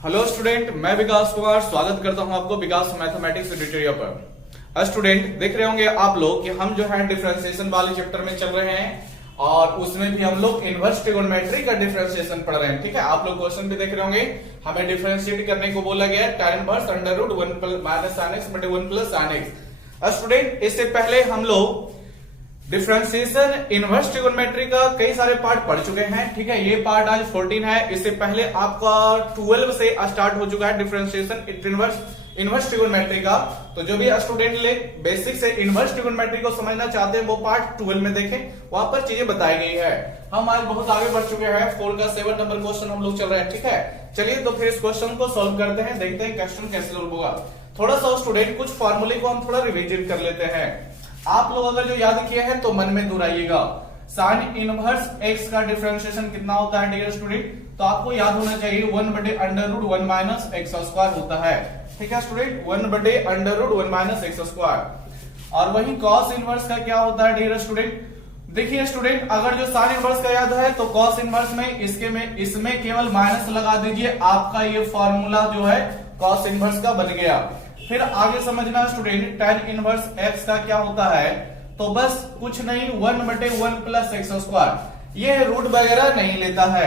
Hello student, मैं विकास कुमार स्वागत करता हूं आपको विकास मैथमेटिक्स ट्यूटोरियल पर। स्टूडेंट देख रहे होंगे आप लोग कि हम जो है डिफरेंशिएशन वाले चैप्टर में चल रहे हैं और उसमें भी हम लोग इनवर्स ट्रिगोनोमेट्री का डिफरेंशिएशन पढ़ रहे हैं। ठीक है, आप लोग क्वेश्चन भी देख रहे होंगे, हमें डिफरेंशिएट करने को बोला गया है tan inverse under root 1 minus sin x बटे 1 प्लस sin x। स्टूडेंट इससे पहले हम लोग डिफरेंशिएशन इनवर्स ट्रिगोनोमेट्री का कई सारे पार्ट पढ़ चुके हैं। ठीक है, ये पार्ट आज 14 है। इससे पहले आपका 12 से स्टार्ट हो चुका है डिफरेंशिएशन इनवर्स ट्रिगोनोमेट्री का। तो जो भी स्टूडेंट ले बेसिक से इनवर्स ट्रिगोनोमेट्री को समझना चाहते हैं वो पार्ट 12 में देखें, वहां पर चीजें बताई गई है। हम आज बहुत आगे बढ़ चुके हैं, 4 का 7 नंबर क्वेश्चन हम लोग चल रहे हैं। ठीक है, चलिए तो फिर इस क्वेश्चन को सॉल्व करते हैं, देखते हैं क्वेश्चन कैसे सॉल्व होगा। थोड़ा सा स्टूडेंट कुछ फॉर्मूले को हम थोड़ा रिविजन कर लेते हैं। आप लोग अगर जो याद किए हैं तो मन में दोहराइएगा। साइन इनवर्स एक्स का डिफरेंशिएशन कितना होता है डियर स्टूडेंट? तो आपको याद होना चाहिए 1 बटे under root 1 minus x square होता है। ठीक है स्टूडेंट, 1 बटे under root 1 minus x square. और वही कॉस इनवर्स का क्या होता है डियर स्टूडेंट? देखिए स्टूडेंट, अगर जो साइन इनवर्स का याद है तो कॉस इनवर्स में इसमें केवल माइनस लगा दीजिए, आपका ये फॉर्मूला जो है कॉस इनवर्स का बन गया। फिर आगे समझना स्टूडेंट, tan इनवर्स x का क्या होता है? तो बस कुछ नहीं, 1 बटे 1 प्लस एक्स स्क्वायर। ये रूट वगैरह नहीं लेता है।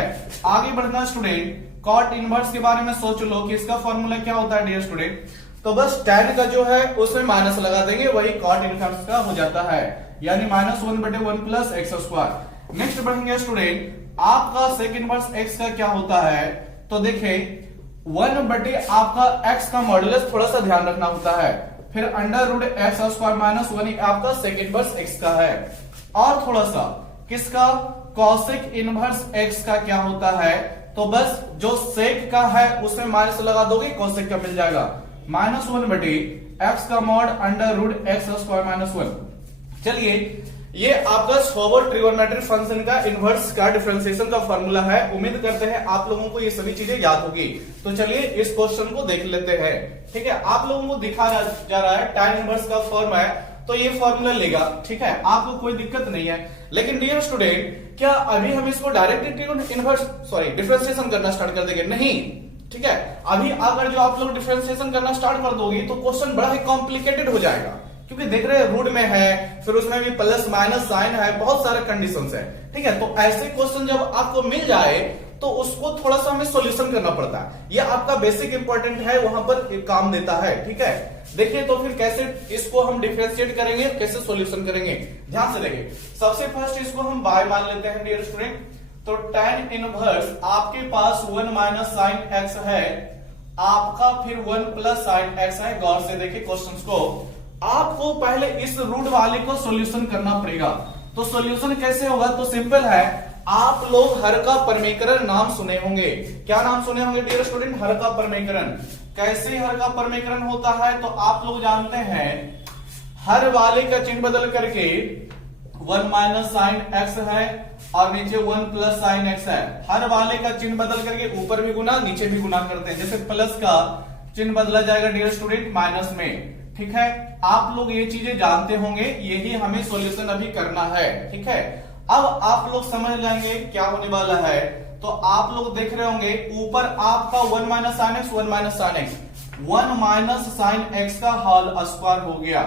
आगे बढ़ना स्टूडेंट, cot इनवर्स के बारे में सोच लो कि इसका फॉर्मूला क्या होता है डियर स्टूडेंट? तो बस tan का जो है उसमें माइनस लगा देंगे, वही cot इनवर्स का हो जाता है, यानी -1 बटे 1 प्लस एक्स स्क्वायर। नेक्स्ट बढ़ेंगे स्टूडेंट, आपका सेक इनवर्स x का क्या होता है? तो देखें 1 बटे आपका x का मॉडुलस थोड़ा सा ध्यान रखना होता है, फिर under root x square minus 1 आपका सेक इनवर्स x का है। और थोड़ा सा किसका? कॉसेक इनवर्स x का क्या होता है? तो बस जो सेक का है उसमें माइनस लगा दोगे, कॉसेक का मिल जाएगा, -1 बटे x का mod under root x square minus 1। चलिए, ये आपका सोबर ट्रिगोनोमेट्री फंक्शन का इनवर्स का डिफरेंशिएशन का फॉर्मूला है। उम्मीद करते हैं आप लोगों को ये सभी चीजें याद होगी। तो चलिए इस क्वेश्चन को देख लेते हैं। ठीक है, आप लोगों को दिखाया जा रहा है tan इनवर्स का फॉर्म है, तो ये फॉर्मूला लेगा। ठीक है, आपको कोई दिक्कत नहीं है। लेकिन डियर स्टूडेंट, क्या अभी हम इसको डायरेक्ट डिफरेंशिएशन करना स्टार्ट कर देंगे? नहीं। ठीक है, अभी अगर जो आप लोग डिफरेंशिएशन करना स्टार्ट कर दोगे तो क्वेश्चन बड़ा ही कॉम्प्लिकेटेड हो जाएगा, क्योंकि देख रहे हैं रूट में है, फिर उसमें भी प्लस माइनस साइन है, बहुत सारे कंडीशंस है। ठीक है, तो ऐसे क्वेश्चन जब आपको मिल जाए तो उसको थोड़ा सा हमें सॉल्यूशन करना पड़ता है। ये आपका बेसिक इंपॉर्टेंट है, वहां पर काम देता है। ठीक है, देखिए तो फिर कैसे इसको हम डिफरेंशिएट करेंगे, कैसे सॉल्यूशन करेंगे, ध्यान से देखिए। सबसे फर्स्ट इसको हम बाय मान लेते हैं डियर स्टूडेंट। तो tan इनवर्स आपके पास 1 माइनस साइन एक्स है, आपका फिर 1 प्लस साइन एक्स है। गौर से देखिए क्वेश्चन को, आपको पहले इस रूट वाले को सॉल्यूशन करना पड़ेगा। तो सॉल्यूशन कैसे होगा? तो सिंपल है, आप लोग हर का परमीकरण नाम सुने होंगे। क्या नाम सुने होंगे डियर स्टूडेंट? हर का परमीकरण। कैसे हर का परमीकरण होता है? तो आप लोग जानते हैं, हर वाले का चिन्ह बदल करके 1 माइनस साइन एक्स है और नीचे 1 प्लस साइन एक्स है। हर वाले का चिन्ह बदल करके ऊपर भी गुना नीचे भी गुना करते हैं। जैसे प्लस का चिन्ह बदला जाएगा डियर स्टूडेंट माइनस में। ठीक है, आप लोग ये चीजें जानते होंगे, यही हमें सॉल्यूशन अभी करना है। ठीक है, अब आप लोग समझ लेंगे क्या होने वाला है। तो आप लोग देख रहे होंगे ऊपर आपका 1 minus sine x 1 minus sine x 1 minus sine x का होल स्क्वायर हो गया,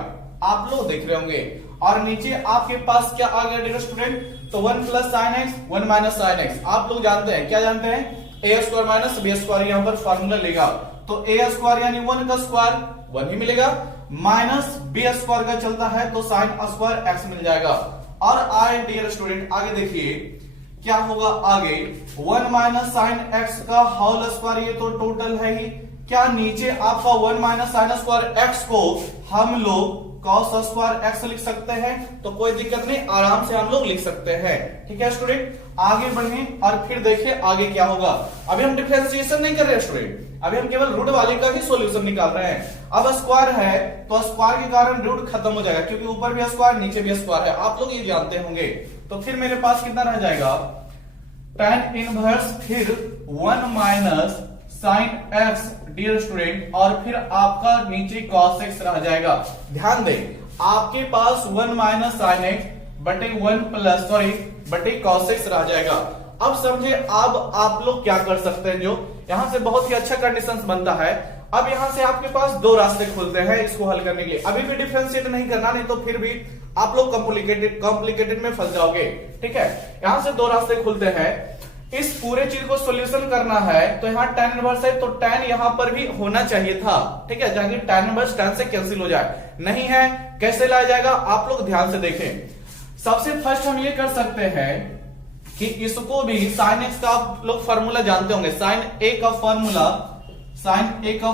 आप लोग देख रहे होंगे। और नीचे आपके पास क्या आ गया डियर स्टूडेंट? तो 1 plus sine x 1 minus sine x. आप लोग जानते हैं, क्या जानते हैं? A square minus b square, यहां पर फॉर्मूला लेगा तो ए स्क्वायर यानी 1 का स्क्वायर 1 ही मिलेगा, माइनस बी स्क्वायर का चलता है तो साइन स्क्वायर एक्स मिल जाएगा। और आए डियर स्टूडेंट आगे देखिए क्या होगा आगे, 1 माइनस साइन एक्स का होल स्क्वायर, ये तो टोटल है ही। क्या नीचे आपका 1 माइनस साइन स्क्वायर एक्स को हम लोग कॉस स्क्वायर एक्स लिख सकते हैं? तो कोई दिक्कत नहीं, आराम से हम लोग लिख सकते हैं। ठीक है स्टूडेंट, आगे बढ़ें और फिर देखिए आगे क्या होगा। अभी हम डिफरेंशिएशन नहीं कर रहे स्टूडेंट, अभी हम केवल रूट वाले का ही सॉल्यूशन निकाल रहे हैं। अब स्क्वायर है तो स्क्वायर के कारण रूट खत्म हो जाएगा, क्योंकि ऊपर भी स्क्वायर नीचे भी स्क्वायर है, आप लोग ये जानते होंगे। तो फिर मेरे पास कितना रह जाएगा? tan इनवर्स फिर 1 minus sine x dear student, और फिर आपका नीचे cos x रह जाएगा। ध्यान दें, आपके पास 1 माइनस साइन एक्स बटे 1 प्लस बटे cos x रह जाएगा। अब समझे, अब आप लोग क्या कर सकते हैं, जो यहां से बहुत ही अच्छा कंडीशन बनता है। अब यहां से आपके पास दो रास्ते खुलते हैं इसको हल करने के लिए। अभी भी डिफरेंशिएट नहीं करना, नहीं तो फिर भी आप लोग कॉम्प्लिकेटेड में फंस जाओगे। ठीक है, यहां से दो रास्ते खुलते हैं। इस पूरे चीज को सॉल्यूशन करना है तो यहाँ tan इनवर्स है तो tan यहां पर भी होना चाहिए था। ठीक है, ताकि tan इनवर्स tan से कैंसिल हो जाए। नहीं है, कैसे लाया जाएगा आप लोग ध्यान से देखें। सबसे फर्स्ट हम ये कर सकते हैं कि इसको भी sin x का आप लोग फॉर्मूला जानते होंगे। sin a का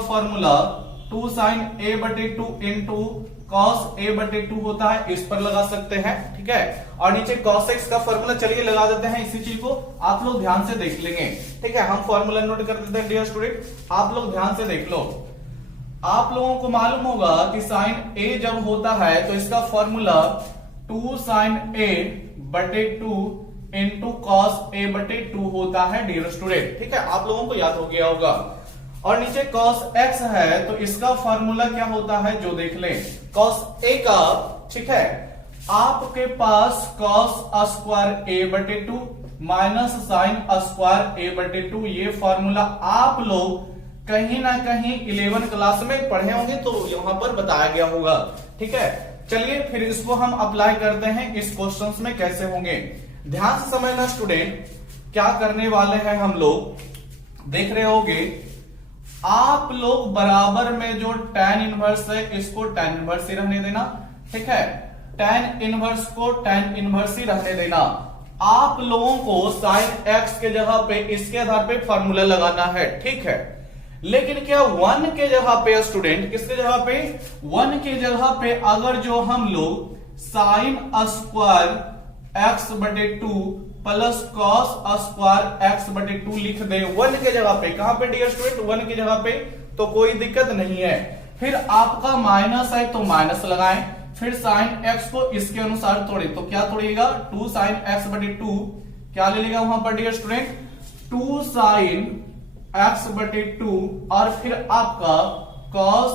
फॉर्मूला 2 sin a बटे 2 इंटू cos a बटे 2 होता है, इस पर लगा सकते हैं। ठीक है, और नीचे cos x का फॉर्मूला चलिए लगा देते हैं। इसी चीज को आप लोग ध्यान से देख लेंगे। ठीक है, हम फॉर्मूला नोट कर देते हैं डियर स्टूडेंट, आप लोग ध्यान से देख लो। आप लोगों को मालूम होगा कि sin a जब होता है तो इसका फॉर्मूला 2 sin a बटे 2 इंटू cos a बटे 2 होता है डियर स्टूडेंट। ठीक है, आप लोगों को याद हो गया होगा। और नीचे cos x है तो इसका फॉर्मूला क्या होता है जो देख लें। cos a का, ठीक है, आपके पास cos स्क्वायर a बटे 2 माइनस साइन स्क्वायर a बटे 2, ये फॉर्मूला आप लोग कहीं ना कहीं 11 क्लास में पढ़े होंगे तो यहां पर बताया गया होगा। ठीक है, चलिए फिर इसको हम अप्लाई करते हैं इस क्वेश्चंस में कैसे होंगे। ध्यान से समझना स्टूडेंट, क्या करने वाले हैं हम लोग देख रहे होगे। आप लोग बराबर में जो tan इनवर्स है इसको tan इनवर्स ही रहने देना। ठीक है, tan इनवर्स को tan इनवर्स ही रहने देना। आप लोगों को sin x के जगह पे इसके आधार पे फॉर्मूला लगाना है। ठीक है, लेकिन क्या 1 के जगह पे स्टूडेंट, किसके जगह पे, 1 के जगह पे अगर जो हम लोग sin स्क्वायर x बटे 2 प्लस cos स्क्वायर x बटे 2 लिख दे 1 के जगह पे, कहां पे डियर स्टूडेंट, 1 की जगह पे, तो कोई दिक्कत नहीं है। फिर आपका माइनस है तो माइनस लगाएं, फिर sin x को इसके अनुसार तोड़े तो क्या तोड़िएगा, 2 sin x बटे 2 क्या ले लेगा वहां पर डियर स्टूडेंट, 2 sin x बटे 2 और फिर आपका cos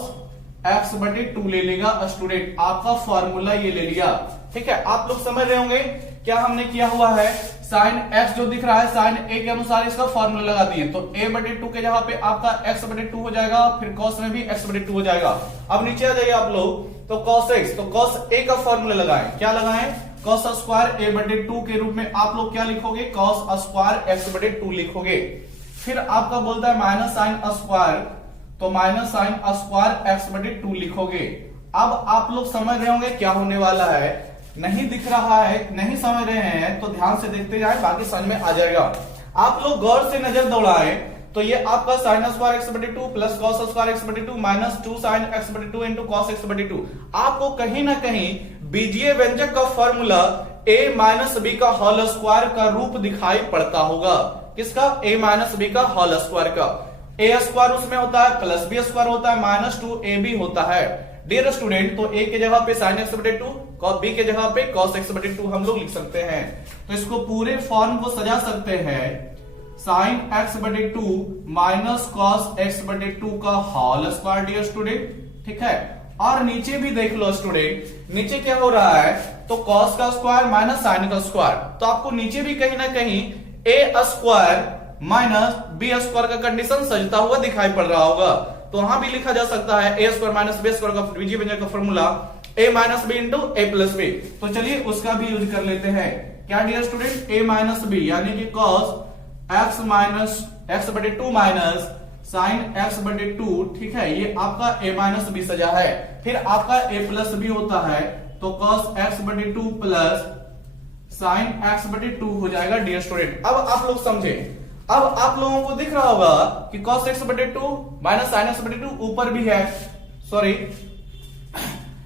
x बटे 2 ले लेगा स्टूडेंट। आपका फॉर्मूला ये ले लिया। ठीक है, आप लोग समझ रहे होंगे क्या हमने किया हुआ है। sin x जो दिख रहा है sin a के अनुसार इसका फॉर्मूला लगा दिए तो a बटे 2 के जगह पे आपका x बटे 2 हो जाएगा, फिर cos में भी x बटे 2 हो जाएगा। अब नीचे आ जाइए आप लोग तो cos x, तो cos a का फॉर्मूला लगाएं, क्या लगाएं, cos स्क्वायर a बटे 2 के रूप में आप लोग क्या लिखोगे, cos स्क्वायर x बटे 2 लिखोगे। फिर आपका बोलता है माइनस साइन स्क्वायर, तो माइनस साइन स्क्वायर x बटे 2 लिखोगे। अब आप लोग समझ रहे होंगे क्या होने वाला है। नहीं दिख रहा है, नहीं समझ रहे हैं तो ध्यान से देखते जाए, बाकी समझ में आ जाएगा। आप लोग गौर से नजर दौड़ाएं तो ये आपका साइन स्क्वायर x बटे 2 प्लस cos स्क्वायर x बटे 2 माइनस 2 साइन x बटे 2 इंटू cos x बटे 2। आपको कहीं ना कहीं बीजीय व्यंजक का फॉर्मूला a माइनस बी का होल स्क्वायर का रूप दिखाई पड़ता होगा। किसका, a माइनस बी का होल स्क्वायर का। a स्क्वायर उसमें होता है प्लस b स्क्वायर होता है माइनस 2ab होता है डियर स्टूडेंट। तो a के जगह पे sin x बटे 2, b के जगह पे cos x बटे 2 हम लोग लिख सकते हैं। तो इसको पूरे फॉर्म को सजा सकते हैं, sin x बटे 2 माइनस cos x बटे 2 का होल स्क्वायर डियर स्टूडेंट। ठीक है, और नीचे भी देख लो स्टूडेंट, नीचे क्या हो रहा है, तो cos का स्क्वायर माइनस sin का स्क्वायर, तो आपको नीचे भी कहीं ना कहीं a square minus b square का कंडीशन सजता हुआ दिखाई पड़ रहा होगा। तो वहां भी लिखा जा सकता है a square minus b square का बीजीय व्यंजक का formula a minus b into a plus b. तो चलिए उसका भी यूज कर लेते हैं। क्या dear student, a minus b यानी कि cos x माइनस x बटे 2 माइनस sin x बटे 2। ठीक है, ये आपका a माइनस बी सजा है। फिर आपका a प्लस बी होता है तो cos x बटे 2 प्लस sin x बटे 2 हो जाएगा डियर स्टूडेंट। अब आप लोग समझे, अब आप लोगों को दिख रहा होगा कि cos x बटे 2 माइनस sin x बटे 2 ऊपर भी है, सॉरी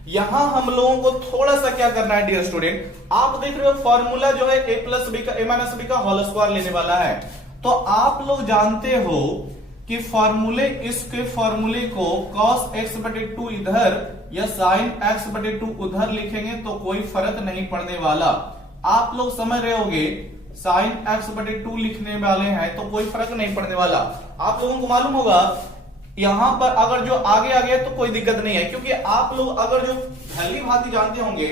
यहां हम लोगों को थोड़ा सा क्या करना है डियर स्टूडेंट, आप देख रहे हो फॉर्मूला जो है a प्लस बी का, a माइनस बी का होल स्क्वायर लेने वाला है। तो आप लोग जानते हो कि फॉर्मूले, इसके फॉर्मूले को cos x बटे 2 इधर या sin x बटे 2 उधर लिखेंगे तो कोई फर्क नहीं पड़ने वाला। आप लोग समझ रहे होगे sin x बटे 2 लिखने वाले हैं तो कोई फर्क नहीं पड़ने वाला। आप लोगों को मालूम होगा यहां पर अगर जो आगे आ गया तो कोई दिक्कत नहीं है, क्योंकि आप लोग अगर जो भली भांति जानते होंगे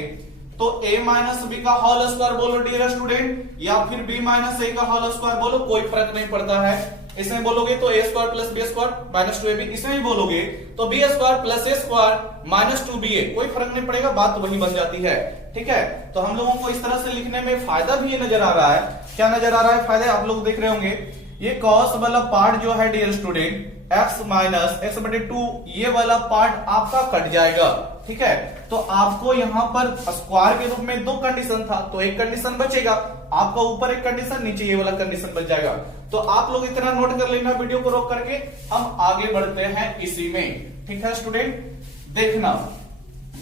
तो a माइनस बी का होल स्क्वायर बोलो डियर स्टूडेंट, या फिर b माइनस ए का होल स्क्वायर बोलो, कोई फर्क नहीं पड़ता है। इसमें बोलोगे तो A square plus B square minus 2ab, इसमें भी बोलोगे तो B square plus A square minus 2ba, कोई फर्क नहीं पड़ेगा, बात तो वही बन जाती है। ठीक है, तो हम लोगों को इस तरह से लिखने में फायदा भी ये नजर आ रहा है। क्या नजर आ रहा है फायदा? आप लोग देख रहे होंगे ये कॉस वाला पार्ट जो है dear student x minus x बटे 2, ये वाला पार्ट आपका कट जाएगा। ठीक है, तो आपको यहां पर स्क्वायर के रूप में दो कंडीशन था, तो एक कंडीशन बचेगा आपका, ऊपर एक कंडीशन, नीचे ये वाला कंडीशन बच जाएगा। तो आप लोग इतना नोट कर लेना वीडियो को रोक करके, हम आगे बढ़ते हैं इसी में। ठीक है स्टूडेंट, देखना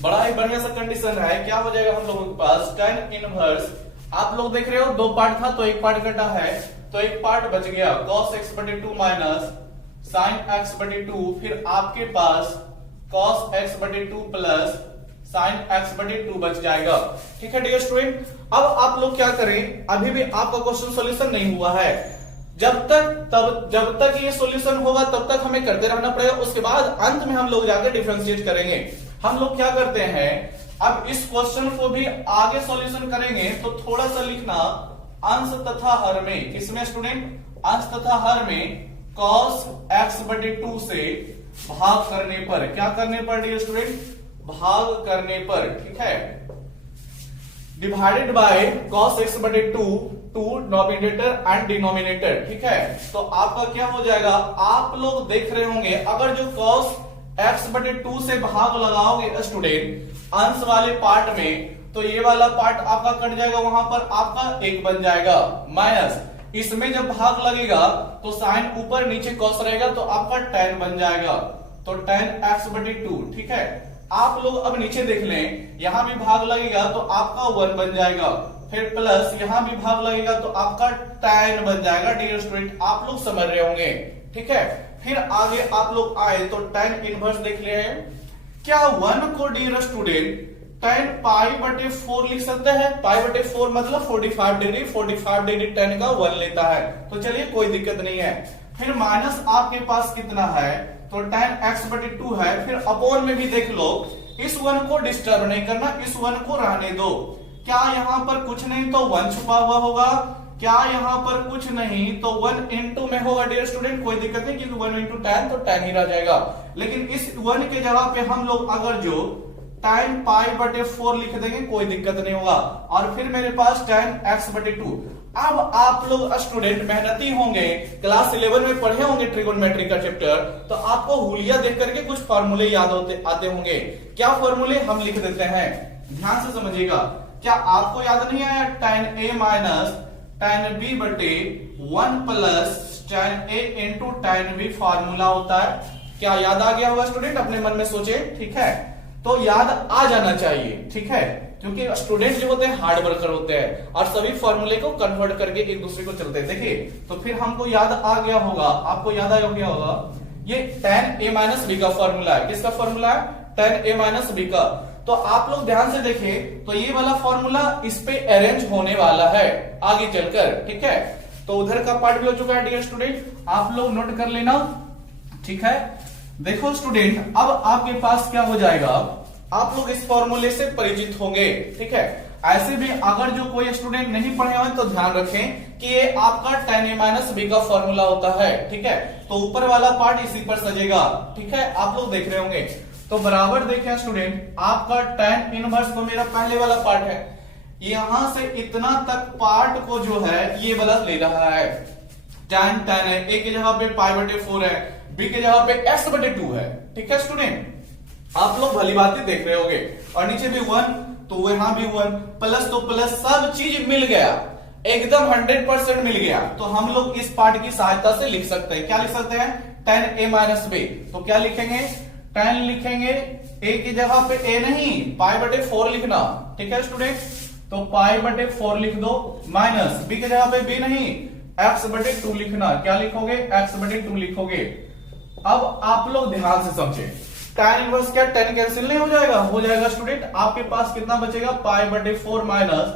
बड़ा ही बढ़िया सा कंडीशन है। क्या हो जाएगा हम लोगों के पास tan इनवर्स, आप लोग देख रहे हो दो पार्ट था तो एक पार्ट कटा है, तो एक पार्ट बच गया cos x बटे 2 माइनस sin x बटे 2, फिर आपके पास cos x बटे 2 प्लस sin x बटे 2 बच जाएगा। ठीक है डियर स्टूडेंट, अब आप लोग क्या करें, अभी भी आपका क्वेश्चन सॉल्यूशन नहीं हुआ है, जब तक ये सॉल्यूशन होगा तब तक हमें करते रहना पड़ेगा, उसके बाद अंत में हम लोग जाकर डिफरेंशिएट करेंगे। हम लोग क्या करते हैं, अब इस क्वेश्चन को भी आगे सॉल्यूशन करेंगे तो थोड़ा सा लिखना अंश तथा हर में, किसमें स्टूडेंट, अंश तथा हर में cos x बटे 2 से भाग करने पर, क्या करने पर डियर स्टूडेंट, भाग करने पर। ठीक है, डिवाइडेड बाय cos x बटे 2 टू नॉमिनेटर एंड डिनोमिनेटर। ठीक है, तो आपका क्या हो जाएगा, आप लोग देख रहे होंगे अगर जो cos x बटे 2 से भाग लगाओगे स्टूडेंट अंश वाले पार्ट में, तो ये वाला पार्ट आपका कट जाएगा, वहां पर आपका एक बन जाएगा, माइनस इसमें जब भाग लगेगा तो साइन ऊपर नीचे कॉस रहेगा तो आपका tan बन जाएगा, तो tan x बटे 2। ठीक है, आप लोग अब नीचे देख लें, यहां भी भाग लगेगा तो आपका 1 बन जाएगा, फिर प्लस यहां भी भाग लगेगा तो आपका tan बन जाएगा। डियर स्टूडेंट आप लोग समझ रहे होंगे। ठीक है, फिर आगे आप लोग आए तो tan इनवर्स देख ले हैं, क्या 1 को डियर स्टूडेंट tan पाई बटे 4 लिख सकते हैं, पाई बटे 4 मतलब 45 डिग्री, 45 डिग्री tan का 1 लेता है, तो चलिए कोई दिक्कत नहीं है। फिर माइनस आपके पास कितना है, तो tan x बटे 2 है, फिर अपॉन में भी देख लो, इस 1 को डिस्टर्ब नहीं करना, इस 1 को रहने दो। क्या यहां पर कुछ नहीं तो 1 छुपा हुआ होगा, क्या यहां पर कुछ नहीं तो 1 इंटू में होगा डियर स्टूडेंट, कोई दिक्कत नहीं क्योंकि 1 इंटू tan तो tan ही रह जाएगा। लेकिन इस 1 के जगह पे हम लोग अगर जो tan पाई बटे 4 लिख देंगे कोई दिक्कत नहीं होगा, और फिर मेरे पास tan x बटे 2। अब आप लोग स्टूडेंट मेहनती होंगे, क्लास 11 में पढ़े होंगे ट्रिगोनोमेट्री का चैप्टर, तो आपको हुलिया देख करके कुछ फॉर्मूले याद आते होंगे। क्या फॉर्मूले हम लिख देते हैं, ध्यान से समझिएगा। क्या आपको याद नहीं आया tan a minus tan b बटे 1 plus tan a into tan b formula होता है, क्या याद आ गया होगा स्टूडेंट, अपने मन में सोचे। ठीक है, तो याद आ जाना चाहिए। ठीक है, क्योंकि स्टूडेंट जो होते हैं हार्ड वर्कर होते हैं और सभी फॉर्मूले को कन्वर्ट करके एक दूसरे को चलते हैं। देखिए तो फिर हमको याद आ गया होगा, आपको याद आ गया होगा, ये tan a माइनस बी का फॉर्मूला है। किसका फॉर्मूला है, tan a माइनस बी का। तो आप लोग ध्यान से देखें तो ये वाला फॉर्मूला इस पे अरेंज होने वाला है आगे चलकर। ठीक है, तो उधर का पार्ट भी हो चुका है डियर स्टूडेंट, आप लोग नोट कर लेना। ठीक है, देखो स्टूडेंट अब आपके पास क्या हो जाएगा, आप लोग इस फॉर्मूले से परिचित होंगे। ठीक है, ऐसे भी अगर जो कोई स्टूडेंट नहीं पढ़े हुए तो ध्यान रखें कि ये आपका tan a माइनस बी का फॉर्मूला होता है। ठीक है, तो ऊपर वाला पार्ट इसी पर सजेगा। ठीक है, आप लोग देख रहे होंगे, तो बराबर देखें स्टूडेंट, आपका tan इनवर्स को मेरा पहले वाला पार्ट है, यहां से इतना तक पार्ट को जो है ये वाला ले रहा है, tan है, a की जगह पे पाई बटे 4 है, b की जगह पे x बटे 2 है। ठीक है स्टूडेंट, आप लोग भली बात देख रहे होंगे, और नीचे भी 1 तो यहां भी 1 प्लस, तो प्लस सब चीज मिल गया, एकदम 100% मिल गया। तो हम लोग इस पार्ट की सहायता से लिख सकते हैं, क्या लिख सकते हैं, tan a माइनस b। तो क्या लिखेंगे, tan लिखेंगे, a की जगह पे a नहीं पाई बटे 4 लिखना। ठीक है स्टूडेंट, तो पाई बटे 4 लिख दो, माइनस b की जगह पे b नहीं x बटे 2 लिखना। क्या लिखोगे, x बटे 2 लिखोगे। अब आप लोग ध्यान से समझे, tan इनवर्स क्या tan कैंसिल नहीं हो जाएगा, हो जाएगा स्टूडेंट। आपके पास कितना बचेगा, पाई बटे 4 माइनस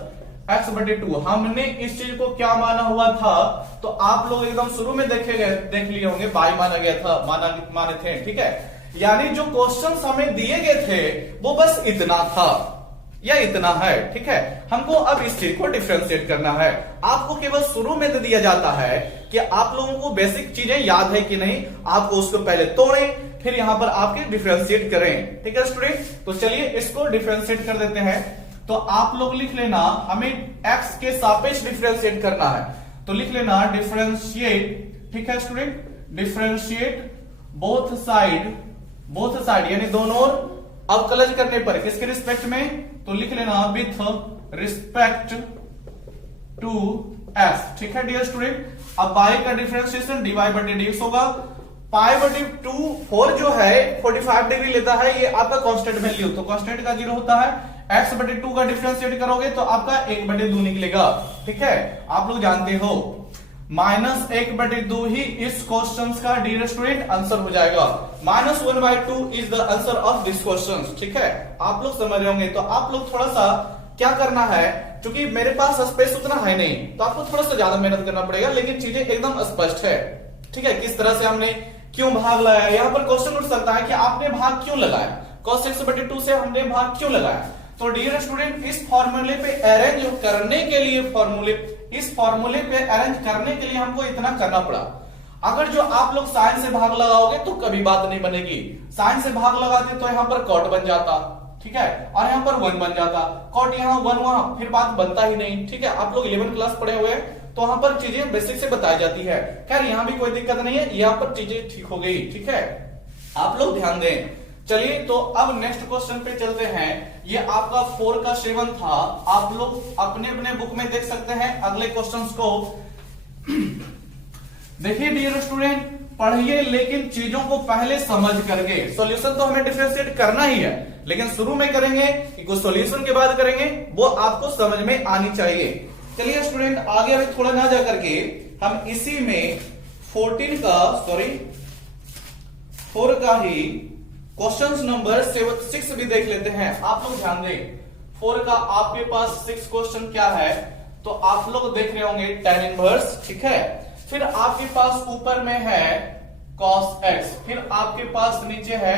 x बटे 2। हमने इस चीज को क्या माना हुआ था, तो आप लोग एकदम शुरू में देख लिए होंगे, बाई माना गया था, माने थे। ठीक है, यानी जो क्वेश्चन हमें दिए गए थे वो बस इतना था। या इतना है, ठीक है। हमको अब इस चीज को डिफरेंशिएट करना है। आपको केवल शुरू में दे दिया जाता है कि आप लोगों को बेसिक चीजें याद है कि नहीं, आपको उसको पहले तोड़ें, फिर यहां पर आपके डिफरेंशिएट करें, ठीक है स्टूडेंट। तो चलिए इसको डिफरेंशिएट कर देते हैं। तो आप लोग लिख लेना, हमें x के सापेक्ष डिफरेंशिएट करना है, तो लिख लेना डिफरेंशिएट, ठीक है स्टूडेंट, डिफरेंशिएट बोथ साइड यानी दोनों ओर अवकलज करने पर, किसके रिस्पेक्ट में, तो लिख लेना विथ रिस्पेक्ट टू s, ठीक है डियर स्टूडेंट। अब y का डिफरेंशिएशन dy बटे dx होगा। पाई बटे 4 जो है 45 डिग्री लेता है, ये आपका कांस्टेंट वैल्यू, तो कांस्टेंट का 0 होता है। x बटे 2 का डिफरेंशिएट करोगे तो आपका 1 बटे 2 निकलेगा, ठीक है। आप लोग जानते हो -1 बटे 2 ही इस क्वेश्चन का डियर स्टूडेंट आंसर हो जाएगा। -1/2 is the answer of this question, ठीक है। आप लोग समझ रहे होंगे। तो आप लोग थोड़ा सा क्या करना है, क्योंकि मेरे पास स्पेस उतना है नहीं, तो आपको थोड़ा सा ज्यादा मेहनत करना पड़ेगा, लेकिन चीजें एकदम स्पष्ट है, ठीक है। किस तरह से हमने क्यों भाग लगाया, यहां पर क्वेश्चन उठ सकता है कि आपने भाग क्यों लगाया, cos x बटे 2 से हमने भाग क्यों लगाया। तो डियर स्टूडेंट इस फॉर्मूले पे अरेंज करने के लिए हमको इतना करना पड़ा। अगर जो आप लोग साइन से भाग लगाओगे तो कभी बात नहीं बनेगी। साइन से भाग लगाते तो यहां पर कॉट बन जाता, ठीक है, और यहां पर 1 बन जाता, कॉट यहां 1 वहां, फिर बात बनता ही नहीं, ठीक है। आप लोग 11 क्लास पढ़े हुए हैं तो वहां पर चीजें बेसिक से बताई जाती है। खैर यहां भी कोई दिक्कत नहीं है, यहां पर चीजें ठीक हो गई, ठीक है। आप लोग ध्यान दें। चलिए तो अब नेक्स्ट क्वेश्चन पे चलते हैं। ये आपका 4 का 7 था, आप लोग अपने अपने बुक में देख सकते हैं अगले क्वेश्चंस को। देखिए डियर स्टूडेंट, पढ़िए लेकिन चीजों को पहले समझ करके। सॉल्यूशन तो हमें डिफरेंशिएट करना ही है, लेकिन शुरू में करेंगे कि कुछ सॉल्यूशन के बाद करेंगे, वो आपको समझ में आनी चाहिए। चलिए स्टूडेंट आगे अभी थोड़ा ना जा करके हम इसी में 4 का ही क्वेश्चन नंबर 6 भी देख लेते हैं। आप लोग ध्यान दें, 4 का आपके पास 6 क्वेश्चन क्या है, तो आप लोग देख रहे होंगे tan इनवर्स, ठीक है। फिर आपके पास ऊपर में है cos x, फिर आपके पास नीचे है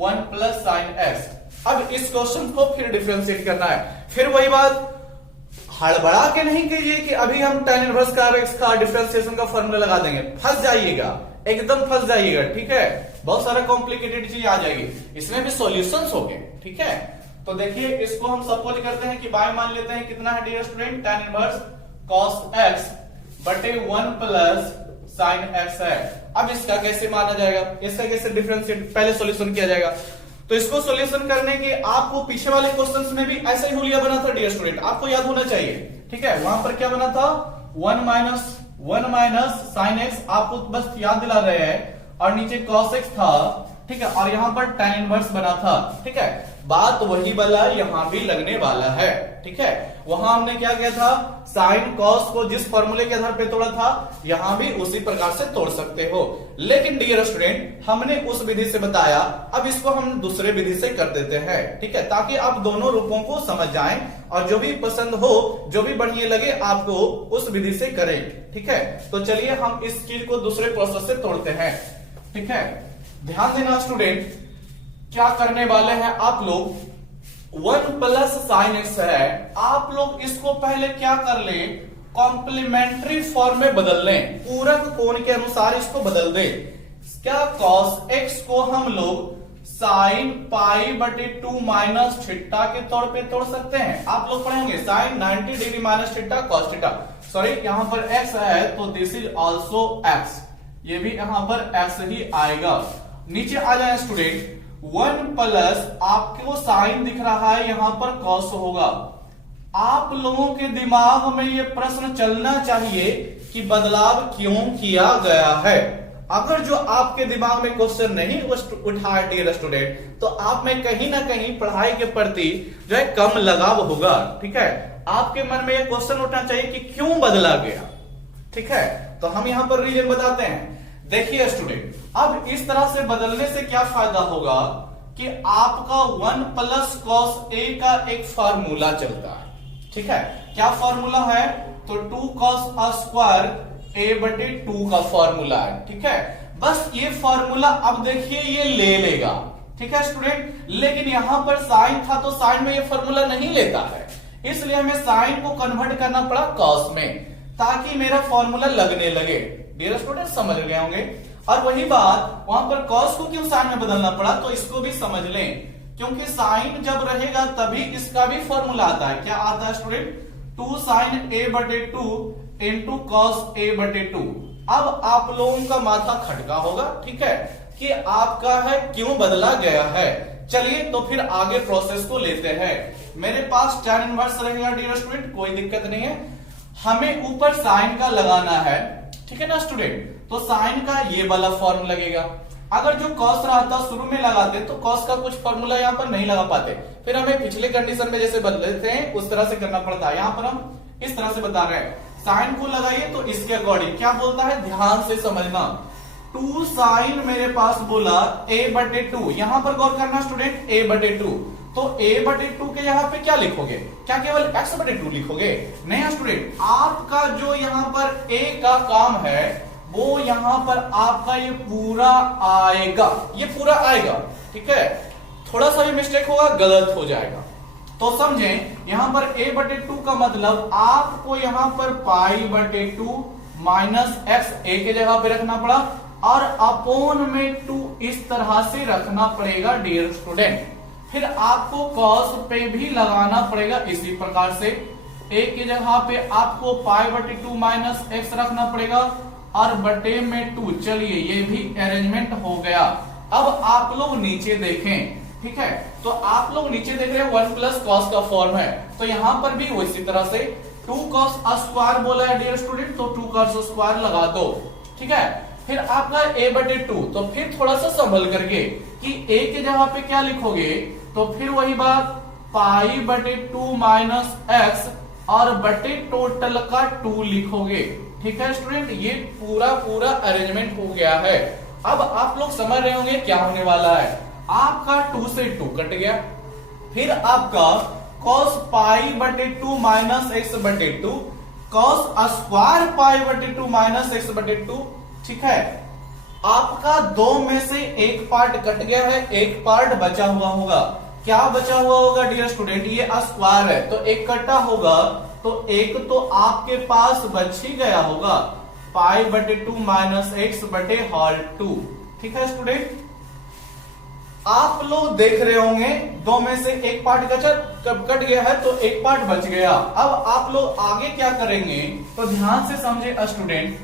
1 प्लस sin x। अब इस क्वेश्चन को फिर डिफरेंशिएट करना है। फिर वही बात, हड़बड़ा के नहीं कीजिए कि अभी हम tan इनवर्स का x का डिफरेंशिएशन का फॉर्मूला लगा देंगे, फंस जाइएगा, एकदम फंस जाइएगा, ठीक है। बहुत सारा कॉम्प्लिकेटेड चीज आ जाएगी, इसमें भी सॉल्यूशंस होंगे, ठीक है। तो देखिए इसको हम सपोज करते हैं कि बाय मान लेते हैं, कितना है dear student, tan inverse cos x बटे 1 प्लस sin x है। अब इसका कैसे माना जाएगा, इसका कैसे डिफरेंशिएट पहले सॉल्यूशन किया जाएगा। तो इसको सॉल्यूशन करने के आपको पीछे वाले क्वेश्चंस में भी ऐसा ही हुलिया बना था डियर स्टूडेंट, आपको याद होना चाहिए, ठीक है। वहां पर क्या बना था, 1 माइनस sin x, आपको बस याद दिला रहे हैं, और नीचे cos x था, ठीक है, और यहां पर tan इनवर्स बना था, ठीक है। बात वही वाला यहां भी लगने वाला है, ठीक है। वहां हमने क्या किया था, साइन कॉस को जिस फॉर्मूले के आधार पे तोड़ा था, यहां भी उसी प्रकार से तोड़ सकते हो। लेकिन डियर स्टूडेंट हमने उस विधि से बताया, अब इसको हम दूसरे विधि से कर देते हैं, ठीक है, ताकि आप दोनों रूपों को समझ जाएं और जो भी पसंद हो, जो भी बढ़िया लगे आपको उस विधि से करें, ठीक है। तो चलिए हम इस चीज को दूसरे प्रोसेस से तोड़ते हैं, ठीक है। ध्यान देना स्टूडेंट, क्या करने वाले हैं आप लोग, 1 प्लस sin x है, आप लोग इसको पहले क्या कर लें, कॉम्प्लीमेंट्री फॉर्म में बदल लें, पूरक कोण के अनुसार इसको बदल दें। क्या cos x को हम लोग sin पाई बटे 2 माइनस थीटा के तौर पे तोड़ सकते हैं। आप लोग पढ़ेंगे sin 90 degree minus theta cos theta, sorry यहां पर x है तो दिस इज ऑल्सो x, ये भी यहां पर x ही आएगा। नीचे आ जाए स्टूडेंट, 1 प्लस आपको साइन दिख रहा है, यहां पर कॉस होगा। आप लोगों के दिमाग में यह प्रश्न चलना चाहिए कि बदलाव क्यों किया गया है। अगर जो आपके दिमाग में क्वेश्चन नहीं उठाए डियर स्टूडेंट, तो आप में कहीं ना कहीं पढ़ाई के प्रति जो है कम लगाव होगा, ठीक है। आपके मन में यह क्वेश्चन उठना चाहिए कि क्यों बदला गया, ठीक है। तो हम यहां पर रीजन बताते हैं। देखिए स्टूडेंट, अब इस तरह से बदलने से क्या फायदा होगा कि आपका 1 प्लस कॉस ए का एक फार्मूला चलता है, ठीक है। क्या फार्मूला है, तो 2 कॉस अ स्क्वायर ए बटे 2 का फार्मूला है, ठीक है। बस ये फार्मूला अब देखिए ये ले लेगा, ठीक है स्टूडेंट। लेकिन यहां पर साइन था तो साइन में ये फॉर्मूला नहीं लेता है, इसलिए हमें साइन को कन्वर्ट करना पड़ा कॉस में, ताकि मेरा फॉर्मूला लगने लगे। डियर स्टूडेंट समझ गए होंगे। और वही बात वहां पर कॉस को क्यों साइन में बदलना पड़ा, तो इसको भी समझ लें, क्योंकि साइन जब रहेगा तभी इसका भी फॉर्मूला आता है। क्या आता है student, 2 sin a/2 into cos a/2। अब आप लोगों का माथा खटका होगा, ठीक है, कि आपका है क्यों बदला गया है। चलिए तो फिर आगे प्रोसेस को लेते हैं। मेरे पास tan इनवर्स रहेगा डियर स्टूडेंट, कोई दिक्कत नहीं है। हमें ऊपर साइन का लगाना है, ठीक है ना स्टूडेंट। तो साइन का ये वाला फॉर्म लगेगा। अगर जो कॉस रहा था शुरू में लगाते तो कॉस का कुछ फॉर्मूला यहाँ पर नहीं लगा पाते, फिर हमें पिछले कंडीशन में जैसे बदले थे उस तरह से करना पड़ता है। यहाँ पर हम इस तरह से बता रहे हैं, साइन को लगाइए तो इसके अकॉर्डिंग क्या बोलता है, ध्यान से समझना। 2 साइन मेरे पास बोला a/2, यहां पर गौर करना स्टूडेंट, a/2। तो a/2 के यहां पे क्या लिखोगे, क्या केवल x/2 लिखोगे? नहीं स्टूडेंट, आपका जो यहां पर a का काम है वो यहां पर आपका ये पूरा आएगा, ये पूरा आएगा, ठीक है। थोड़ा सा भी मिस्टेक होगा गलत हो जाएगा। तो समझें, यहां पर a/2 का मतलब आपको यहां पर π/2 माइनस x a के जगह पे रखना पड़ा और अपोन में 2 इस तरह से रखना पड़ेगा डियर स्टूडेंट। फिर आपको cos पे भी लगाना पड़ेगा इसी प्रकार से, a की जगह पे आपको π/2 माइनस x रखना पड़ेगा और बटे में 2। चलिए ये भी अरेंजमेंट हो गया। अब आप लोग नीचे देखें, ठीक है, तो आप लोग नीचे देख रहे हैं 1 प्लस कॉस का फॉर्म है, तो यहां पर भी उसी तरह से 2 cos स्क्वायर बोला है डियर स्टूडेंट, तो 2 cos स्क्वायर लगा दो, ठीक है। फिर आपका a/2, तो फिर थोड़ा सा संभल करके कि a के जगह पे क्या लिखोगे, तो फिर वही बात π/2 माइनस x और बटे टोटल का 2 लिखोगे, ठीक है स्टूडेंट। ये पूरा अरेंजमेंट हो गया है। अब आप लोग समझ रहे होंगे क्या होने वाला है। आपका 2 से 2 कट गया, फिर आपका cos π/2 minus x/2, cos square π/2 minus x/2, ठीक है। आपका 2 में से एक पार्ट कट गया है, एक पार्ट बचा हुआ होगा। क्या बचा हुआ होगा डियर स्टूडेंट, ये स्क्वायर है तो एक कटा होगा, तो एक तो आपके पास बच ही गया होगा, π/2 माइनस x/2, ठीक है स्टूडेंट। आप लोग देख रहे होंगे 2 में से एक पार्ट कट गया है तो एक पार्ट बच गया। अब आप लोग आगे क्या करेंगे, तो ध्यान से समझे स्टूडेंट।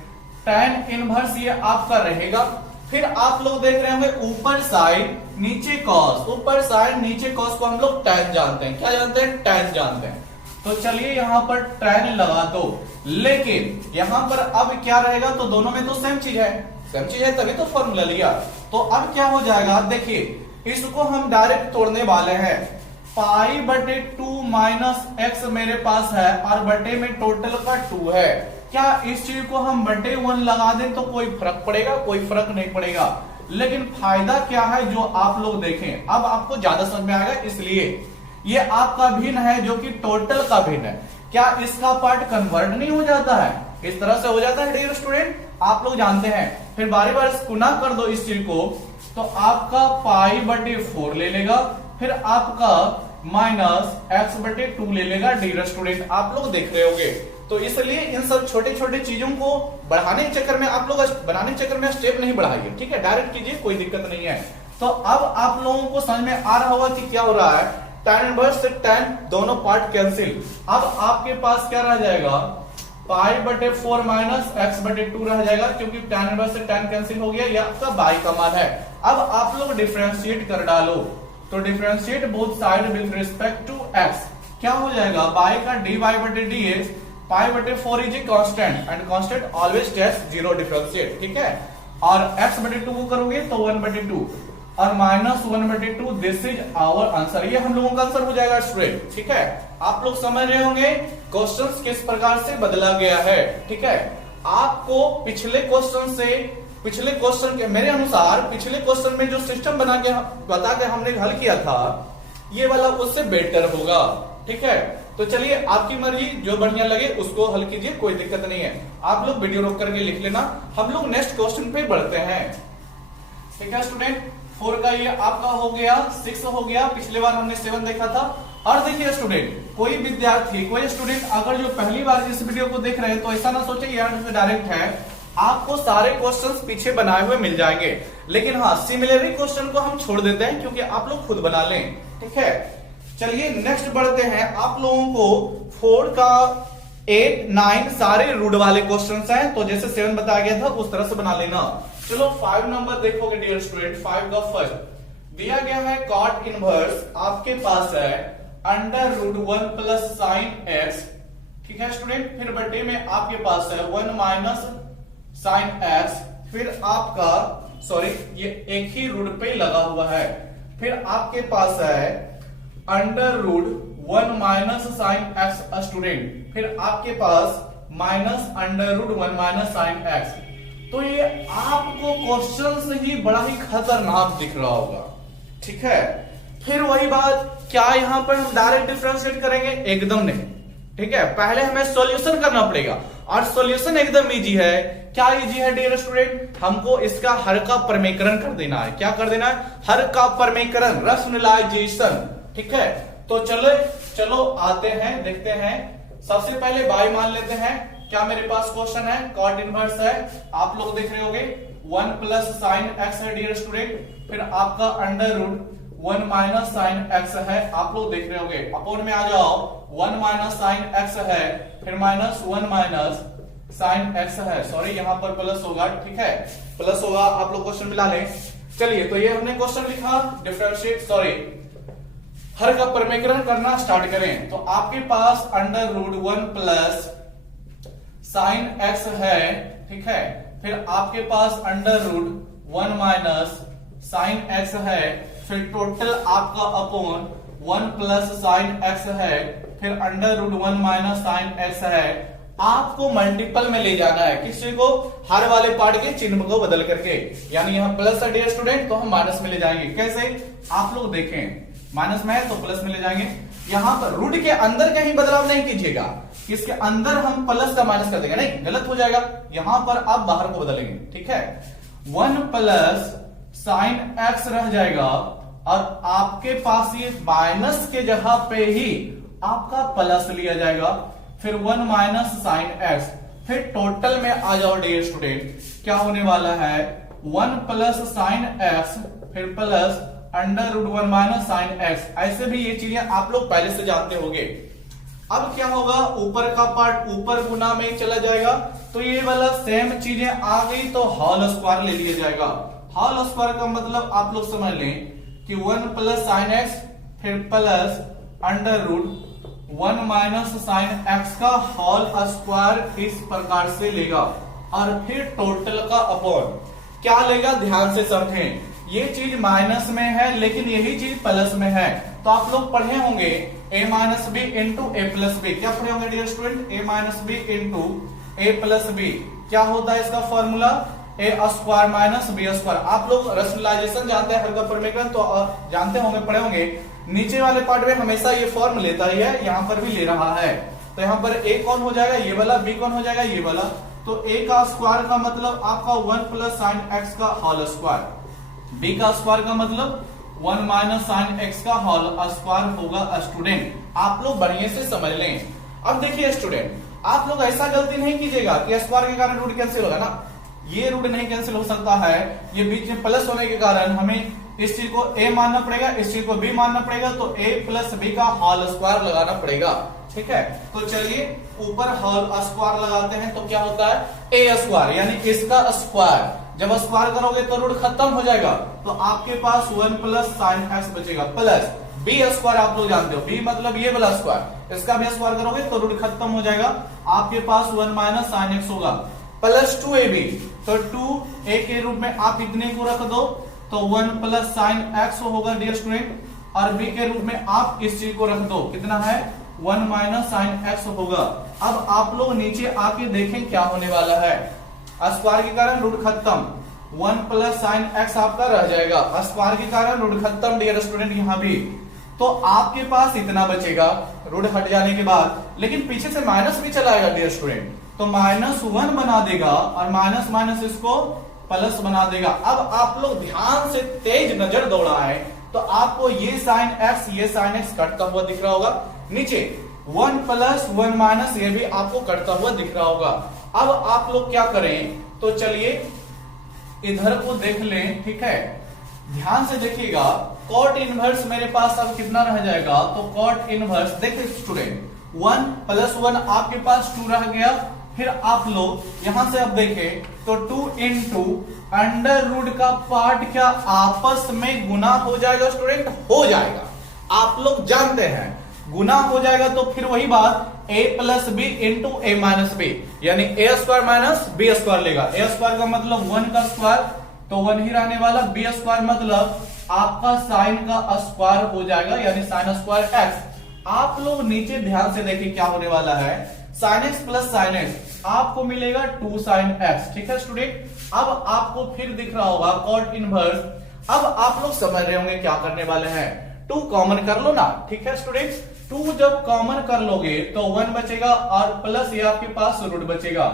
tan इनवर्स ये आपका रहेगा, फिर आप लोग देख रहे होंगे ऊपर साइन नीचे कॉस, ऊपर साइन नीचे कॉस को हम लोग tan जानते हैं। क्या जानते हैं, tan जानते हैं। तो चलिए यहां पर tan लगा दो, लेकिन यहां पर अब क्या रहेगा, तो दोनों में तो सेम चीज है तभी तो फॉर्मूला लिया। तो अब क्या हो जाएगा, देखिए इसको हम डायरेक्ट तोड़ने वाले हैं। π/2 माइनस x मेरे पास है और बटे में टोटल का 2 है। क्या इस चीज को हम बटे 1 लगा दें तो कोई फर्क पड़ेगा, कोई फर्क नहीं पड़ेगा। लेकिन फायदा क्या है जो आप लोग देखें, अब आपको ज्यादा समझ में आएगा। इसलिए ये आपका भिन्न है जो कि टोटल का भिन्न है। क्या इसका पार्ट कन्वर्ट नहीं हो जाता है, इस तरह से हो जाता है डियर स्टूडेंट, आप लोग जानते हैं। फिर बारी बार गुना कर दो इस चीज को, तो आपका π/4 ले लेगा, फिर आपका माइनस x/2 ले लेगा डियर स्टूडेंट। आप लोग देख रहे होंगे। तो इसलिए इन सब छोटे छोटे चीजों को बढ़ाने के चक्कर में आप लोग बनाने के चक्कर में स्टेप नहीं बढ़ाइए, ठीक है, डायरेक्ट कीजिए, कोई दिक्कत नहीं है। तो अब आप लोगों को समझ में आ रहा होगा कि क्या हो रहा है। tan इनवर्स से tan दोनों पार्ट कैंसिल, अब आपके पास क्या रह जाएगा, π/4 माइनस x/2 रह जाएगा, क्योंकि tan इनवर्स से tan कैंसिल हो गया, ये आपका बाई का मान है। अब आप लोग डिफरेंशिएट कर डालो, तो differentiate both side with respect to x, क्या हो जाएगा, बाई का dy/dx, π/4 is a constant and constant always test 0 differentiate, ठीक है। और x/2 को करोगे तो 1/2 और माइनस 1/2, दिस इज आवर आंसर। ये हम लोगों का आंसर हो जाएगा स्टूडेंट, ठीक है। आप लोग समझ रहे होंगे क्वेश्चंस किस प्रकार से बदला गया है, ठीक है। आपको पिछले क्वेश्चन के मेरे अनुसार पिछले क्वेश्चन में जो सिस्टम बता के हमने हल किया था, ये वाला उससे बेटर होगा, ठीक है। तो चलिए आपकी मर्जी, जो बढ़िया लगे उसको हल कीजिए, कोई दिक्कत नहीं है। आप लोग वीडियो रोक करके लिख लेना। हम लोग नेक्स्ट क्वेश्चन पे बढ़ते हैं, ठीक है स्टूडेंट। 4 का ये आपका हो गया 6 हो गया, पिछले बार हमने 7 देखा था। और देखिए स्टूडेंट, कोई विद्यार्थी कोई स्टूडेंट अगर जो पहली बार इस वीडियो को देख रहे हैं तो ऐसा ना सोचे यार डायरेक्ट है, आपको सारे क्वेश्चंस पीछे बनाए हुए मिल जाएंगे, लेकिन हाँ सिमिलरी क्वेश्चन को हम छोड़ देते हैं क्योंकि आप लोग खुद बना लें, ठीक है। चलिए नेक्स्ट बढ़ते हैं। आप लोगों को 4 का 8 9 सारे रूट वाले क्वेश्चंस हैं, तो जैसे 7 बताया गया था उस तरह से बना लेना। चलो 5 नंबर देखोगे डियर स्टूडेंट, 5 का फर्स्ट दिया गया है कॉट इनवर्स, आपके पास है under root 1 plus sine x, ठीक है स्टूडेंट। फिर बटे में आपके पास है 1 माइनस साइन एक्स, फिर आपका सॉरी ये एक ही रूट पे लगा हुआ है। फिर आपके पास है under root 1 minus sine x student, फिर आपके पास minus under root 1 minus sine x. तो ये आपको क्वेश्चन से ही बड़ा ही खतरनाक दिख रहा होगा, ठीक है। फिर वही बात, क्या यहां पर हम डायरेक्ट डिफरेंशिएट करेंगे? एकदम नहीं, ठीक है। पहले हमें सॉल्यूशन करना पड़ेगा और सॉल्यूशन एकदम इजी है। क्या इजी है डियर स्टूडेंट? हमको इसका हर का परमीकरण कर देना है। क्या कर देना है? हर का परमीकरण, रैशनलाइजेशन, ठीक है। तो चलो आते हैं, देखते हैं। सबसे पहले बाय मान लेते हैं। क्या मेरे पास क्वेश्चन है, कॉट इनवर्स है, आप लोग देख रहे होगे 1 प्लस साइन एक्स है डियर स्टूडेंट, फिर आपका under root 1 minus sine x है, आप लोग देख रहे होगे। अपोन में आ जाओ, 1 माइनस साइन एक्स है, फिर माइनस 1 माइनस साइन एक्स है, सॉरी यहां पर प्लस होगा, ठीक है, प्लस होगा, आप लोग क्वेश्चन मिला लें। चलिए तो ये हमने क्वेश्चन लिखा, डिफरेंशिएट सॉरी हर का परमीकरण करना स्टार्ट करें। तो आपके पास under root 1 plus sine x है, ठीक है, फिर आपके पास under root 1 minus sine x है, फिर टोटल आपका अपॉन 1 प्लस साइन एक्स है, फिर under root 1 minus sine x है। आपको मल्टीपल में ले जाना है, किसी को हर वाले पार्ट के चिन्ह को बदल करके, यानी यहाँ प्लस है डियर स्टूडेंट तो हम माइनस में ले जाएंगे। कैसे? आप लोग देखें, माइनस में है तो प्लस में ले जाएंगे। यहां पर रूट के अंदर कहीं बदलाव नहीं कीजिएगा, इसके अंदर हम प्लस का माइनस कर देंगे, नहीं गलत हो जाएगा। यहां पर आप बाहर को बदलेंगे, ठीक है। 1 प्लस साइन एक्स रह जाएगा और आपके पास ये माइनस के जगह पे ही आपका प्लस लिया जाएगा, फिर 1 माइनस साइन एक्स, फिर टोटल में आ जाओ डियर स्टूडेंट, क्या होने वाला है 1 प्लस साइन एक्स, फिर plus under root 1 minus sine x. ऐसे भी ये चीजें आप लोग पहले से जानते होंगे। अब क्या होगा, ऊपर का पार्ट ऊपर गुना में चला जाएगा, तो ये वाला सेम चीजें आ गई तो होल स्क्वायर ले लिया जाएगा। होल स्क्वायर का मतलब आप लोग समझ लें कि 1 प्लस साइन एक्स, फिर plus under root 1 minus sine x का होल स्क्वायर इस प्रकार से लेगा, और फिर टोटल का अपॉन क्या लेगा, ध्यान से समझें। ये चीज माइनस में है लेकिन यही चीज प्लस में है, तो आप लोग पढ़े होंगे a minus b into a plus b. क्या पढ़े होंगे dear student? a minus b into a plus b. क्या होता है इसका formula? A square minus b square. आप लोग रैशनलाइजेशन जानते हैं, हर का परमीकरण तो जानते होंगे, पढ़े होंगे। नीचे वाले पार्ट में हमेशा ये फॉर्म लेता ही है, यहाँ पर भी ले रहा है। तो यहाँ पर a कौन हो जाएगा, ये वाला, b कौन हो जाएगा, ये वाला। तो a का स्क्वायर का मतलब आपका 1 प्लस साइन एक्स का होल स्क्वायर, b का स्क्वायर का मतलब 1 माइनस साइन एक्स का होल स्क्वायर होगा स्टूडेंट। आप लोग बढ़िया से समझ लें। अब देखिए स्टूडेंट, आप लोग ऐसा गलती नहीं कीजिएगा कि स्क्वायर के कारण रूट कैंसिल होगा ना, ये रूट नहीं कैंसिल हो सकता है। ये बीच में प्लस होने के कारण हमें इस चीज को a मानना पड़ेगा, इस चीज को b मानना पड़ेगा, तो a प्लस b का होल स्क्वायर लगाना पड़ेगा, ठीक है। तो चलिए ऊपर होल स्क्वायर लगाते हैं, तो क्या होता है a स्क्वायर, यानी इसका स्क्वायर। जब स्क्वायर करोगे तो रूट खत्म हो जाएगा, तो आपके पास 1 प्लस साइन एक्स बचेगा, प्लस b स्क्वायर। आप लोग जानते हो b मतलब ये वाला स्क्वायर, इसका भी स्क्वायर करोगे तो रूट खत्म हो जाएगा, आपके पास 1 माइनस साइन एक्स होगा, प्लस 2ab। तो 2a के रूप में आप इतने को रख दो, तो 1 प्लस साइन एक्स होगा डियर स्टूडेंट, और b के रूप में आप इस चीज को रख दो, कितना है 1 माइनस साइन एक्स होगा। अब आप लोग नीचे आके देखें क्या होने वाला है, स्क्वायर के कारण रूट खत्म, 1 प्लस साइन एक्स आपका रह जाएगा, स्क्वायर के कारण रूट खत्म डियर स्टूडेंट यहाँ भी। तो आपके पास इतना बचेगा रूट हट जाने के बाद, लेकिन पीछे से माइनस भी चला आएगा डियर स्टूडेंट, तो -1 बना देगा, और माइनस माइनस इसको प्लस बना देगा। अब आप लोग ध्यान से तेज नजर दौड़ाएं तो आपको ये साइन एक्स कटता हुआ दिख रहा होगा, नीचे 1 प्लस 1 माइनस ये भी आपको कटता हुआ दिख रहा होगा। अब आप लोग क्या करें, तो चलिए इधर को देख लें, ठीक है, ध्यान से देखिएगा। कॉट इनवर्स मेरे पास अब कितना रह जाएगा, तो कॉट इनवर्स देखिए स्टूडेंट 1 प्लस 1 आपके पास 2 रह गया। फिर आप लोग यहां से अब देखें तो 2 इंटू अंडर रूट का पार्ट क्या आपस में गुना हो जाएगा स्टूडेंट, हो जाएगा। आप लोग जानते हैं गुना हो जाएगा तो फिर वही बात a plus b into a minus b, यानी a square minus b square लेगा। ए स्क्वायर का मतलब 1 का स्क्वायर तो 1 ही रहने वाला, बी स्क्वायर मतलब आपका साइन का स्क्वायर हो जाएगा, यानी साइन स्क्वायर एक्स। आप लोग नीचे ध्यान से देखिए क्या होने वाला है, sine x plus sine x आपको मिलेगा 2 साइन एक्स, ठीक है स्टूडेंट। अब आपको फिर दिख रहा होगा कॉट इनवर्स। अब आप लोग समझ रहे होंगे क्या करने वाले हैं, 2 कॉमन कर लो ना, ठीक है स्टूडेंट्स। 2 जब कॉमन कर लोगे तो 1 बचेगा और प्लस ये आपके पास रूट बचेगा।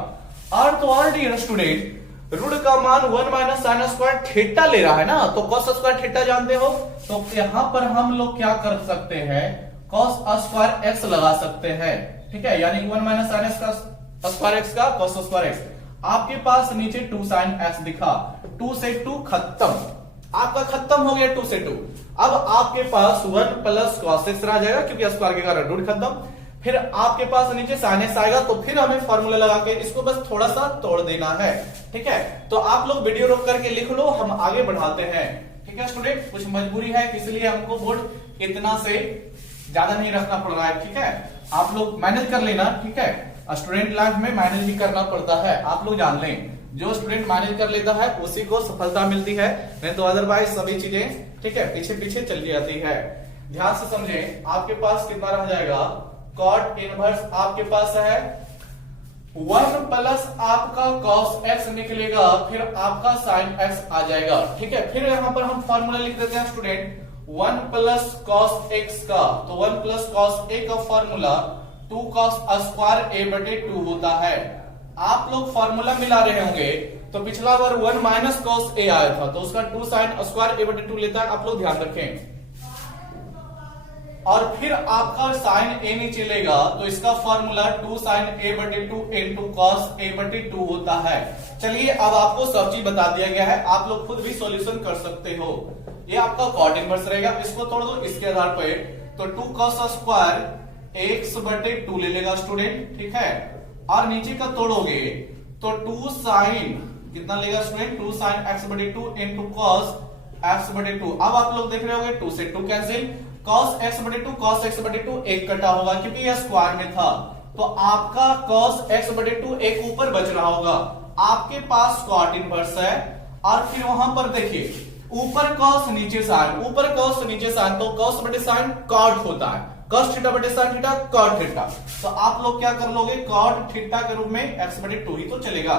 और तो और डियर स्टूडेंट रूट का मान 1 माइनस साइन स्क्वायर थीटा ले रहा है ना, तो कॉस स्क्वायर थीटा जानते हो, तो यहां पर हम लोग क्या कर सकते हैं, कॉस स्क्वायर एक्स लगा सकते हैं, ठीक है, यानी 1 माइनस साइन एक्स का स्क्वायर एक्स का कॉस स्क्वायर एक्स। आपके पास नीचे 2 साइन एक्स दिखा, 2 से 2 खत्म, आपका खत्म हो गया 2 से 2। अब आपके पास 1 प्लस कॉस एक्स रह जाएगा क्योंकि स्क्वायर के कारण रूट खत्म। फिर आपके पास नीचे साइन एक्स आएगा, तो फिर हमें फॉर्मूला लगा के इसको बस थोड़ा सा तोड़ देना है, ठीक है। तो आप लोग वीडियो रोक करके लिख लो, हम आगे बढ़ाते हैं, ठीक है स्टूडेंट। कुछ मजबूरी है इसलिए हमको बोर्ड इतना से ज्यादा नहीं रखना पड़ रहा है, ठीक है। आप लोग मैनेज कर लेना, ठीक है। स्टूडेंट लाइफ में मैनेज भी करना पड़ता है, आप लोग जान लें। जो स्टूडेंट मैनेज कर लेता है उसी को सफलता मिलती है, नहीं तो अदरवाइज सभी चीजें, ठीक है, पीछे पीछे चली जाती है। ध्यान से समझें, आपके पास कितना रह जाएगा, कॉट इनवर्स आपके पास है 1 प्लस आपका कॉस एक्स निकलेगा, फिर आपका साइन एक्स आ जाएगा, ठीक है। फिर यहां पर हम फॉर्मूला लिख देते हैं स्टूडेंट 1 प्लस कॉस एक्स का, तो 1 प्लस कॉस ए का फॉर्मूला 2 कॉस स्क्वायर ए बटे 2 होता है। आप लोग फॉर्मूला मिला रहे होंगे तो पिछला बार 1 माइनस कॉस ए आया था, तो उसका 2 साइन स्क्वायर ए बटे 2 लेता है, आप लोग ध्यान रखें। और फिर आपका साइन ए नीचे लेगा तो इसका फॉर्मूला 2 साइन ए बटे 2 इंटू कॉस ए बटे 2 होता है। चलिए अब आपको सब चीज बता दिया गया है, आप लोग खुद भी सॉल्यूशन कर सकते हो। ये आपका कॉट इनवर्स रहेगा, इसको तोड़ दो इसके आधार पर, तो 2 कॉस स्क्वायर एक्स बटे 2 ले लेगा स्टूडेंट, ठीक है। और नीचे का तोड़ोगे तो 2 साइन कितना लेगा स्टूडेंट, 2 साइन एक्स बटे 2 इंटू कॉस एक्स बटे 2। अब आप लोग देख रहे होंगे 2 से 2 कैंसिल, कॉस एक्स बटे 2 कॉस एक्स बटे 2 एक कटा होगा क्योंकि यह स्क्वायर में था, तो आपका कॉस एक्स बटे 2 एक ऊपर बच रहा होगा। आपके पास कॉट इनवर्स है और फिर वहां पर देखिए ऊपर कॉस नीचे साइन, ऊपर कॉस नीचे साइन, तो कॉस बटे साइन कॉट होता है, कॉस थीटा बटे साइन थीटा कॉट थीटा। तो आप लोग क्या कर लोगे, कॉट थीटा के रूप में एक्स बटे 2 ही तो चलेगा।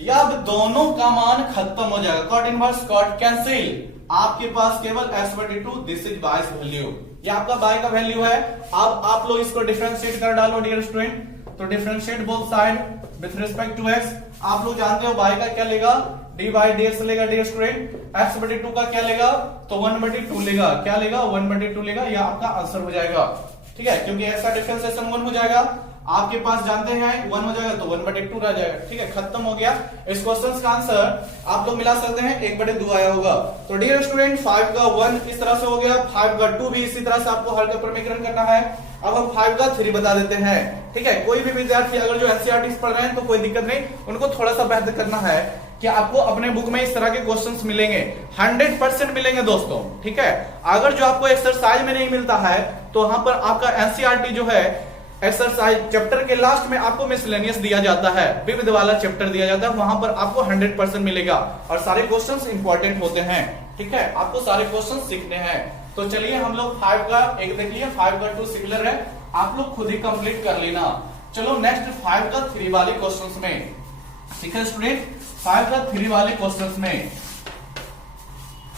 या अब दोनों का मान खत्म हो जाएगा, कॉट इनवर्स कॉट कैंसिल, आपके पास केवल एक्स बटे 2, दिस इज बाय वैल्यू, ये आपका बाय का वैल्यू है। अब आप लोग इसको डिफरेंशिएट कर डालो डियर स्टूडेंट, तो differentiate both side with respect to x. आप लोग जानते हो बाय का क्या लेगा, डी बाई डी एक्स लेगा डियर स्टूडेंट। एक्स बटे 2 का क्या लेगा, तो 1 बटे 2 लेगा, क्या लेगा 1 बटे 2 लेगा, यह आपका आंसर हो जाएगा, ठीक है। क्योंकि ऐसा डिफरेंशिएशन 1 हो जाएगा, आपके पास जानते हैं 1 हो जाएगा तो 1 बटे 2 रह जाएगा, ठीक है, खत्म हो गया। इस क्वेश्चन का आंसर आप लोग मिला सकते हैं 1 बटे 2 आया होगा। तो डियर स्टूडेंट 5 का 1 इस तरह से हो गया, 5 का 2 भी इसी तरह से आपको हल का प्रमीकरण करना है। अब हम 5 का 3 बता देते हैं, ठीक है। कोई भी विद्यार्थी अगर जो एनसीईआरटी पढ़ रहे हैं तो कोई दिक्कत नहीं, उनको थोड़ा सा बेहतर करना है कि आपको अपने बुक में इस तरह के क्वेश्चंस मिलेंगे, 100% मिलेंगे दोस्तों, ठीक है। अगर जो आपको एक्सरसाइज में नहीं मिलता है तो वहां पर आपका एनसीईआरटी जो है एक्सरसाइज चैप्टर के लास्ट में आपको मिसलेनियस दिया जाता है, विविध वाला चैप्टर दिया जाता है, वहां पर आपको 100% मिलेगा और सारे क्वेश्चंस इंपॉर्टेंट होते हैं, ठीक है। आपको सारे क्वेश्चंस सीखने हैं। तो चलिए हम लोग 5 का 1 देख लिए, 5 का 2 सिमिलर है, आप लोग खुद ही कंप्लीट कर लेना। चलो नेक्स्ट 5 का 3 वाले क्वेश्चंस में, ठीक है स्टूडेंट। 5 का 3 वाले क्वेश्चंस में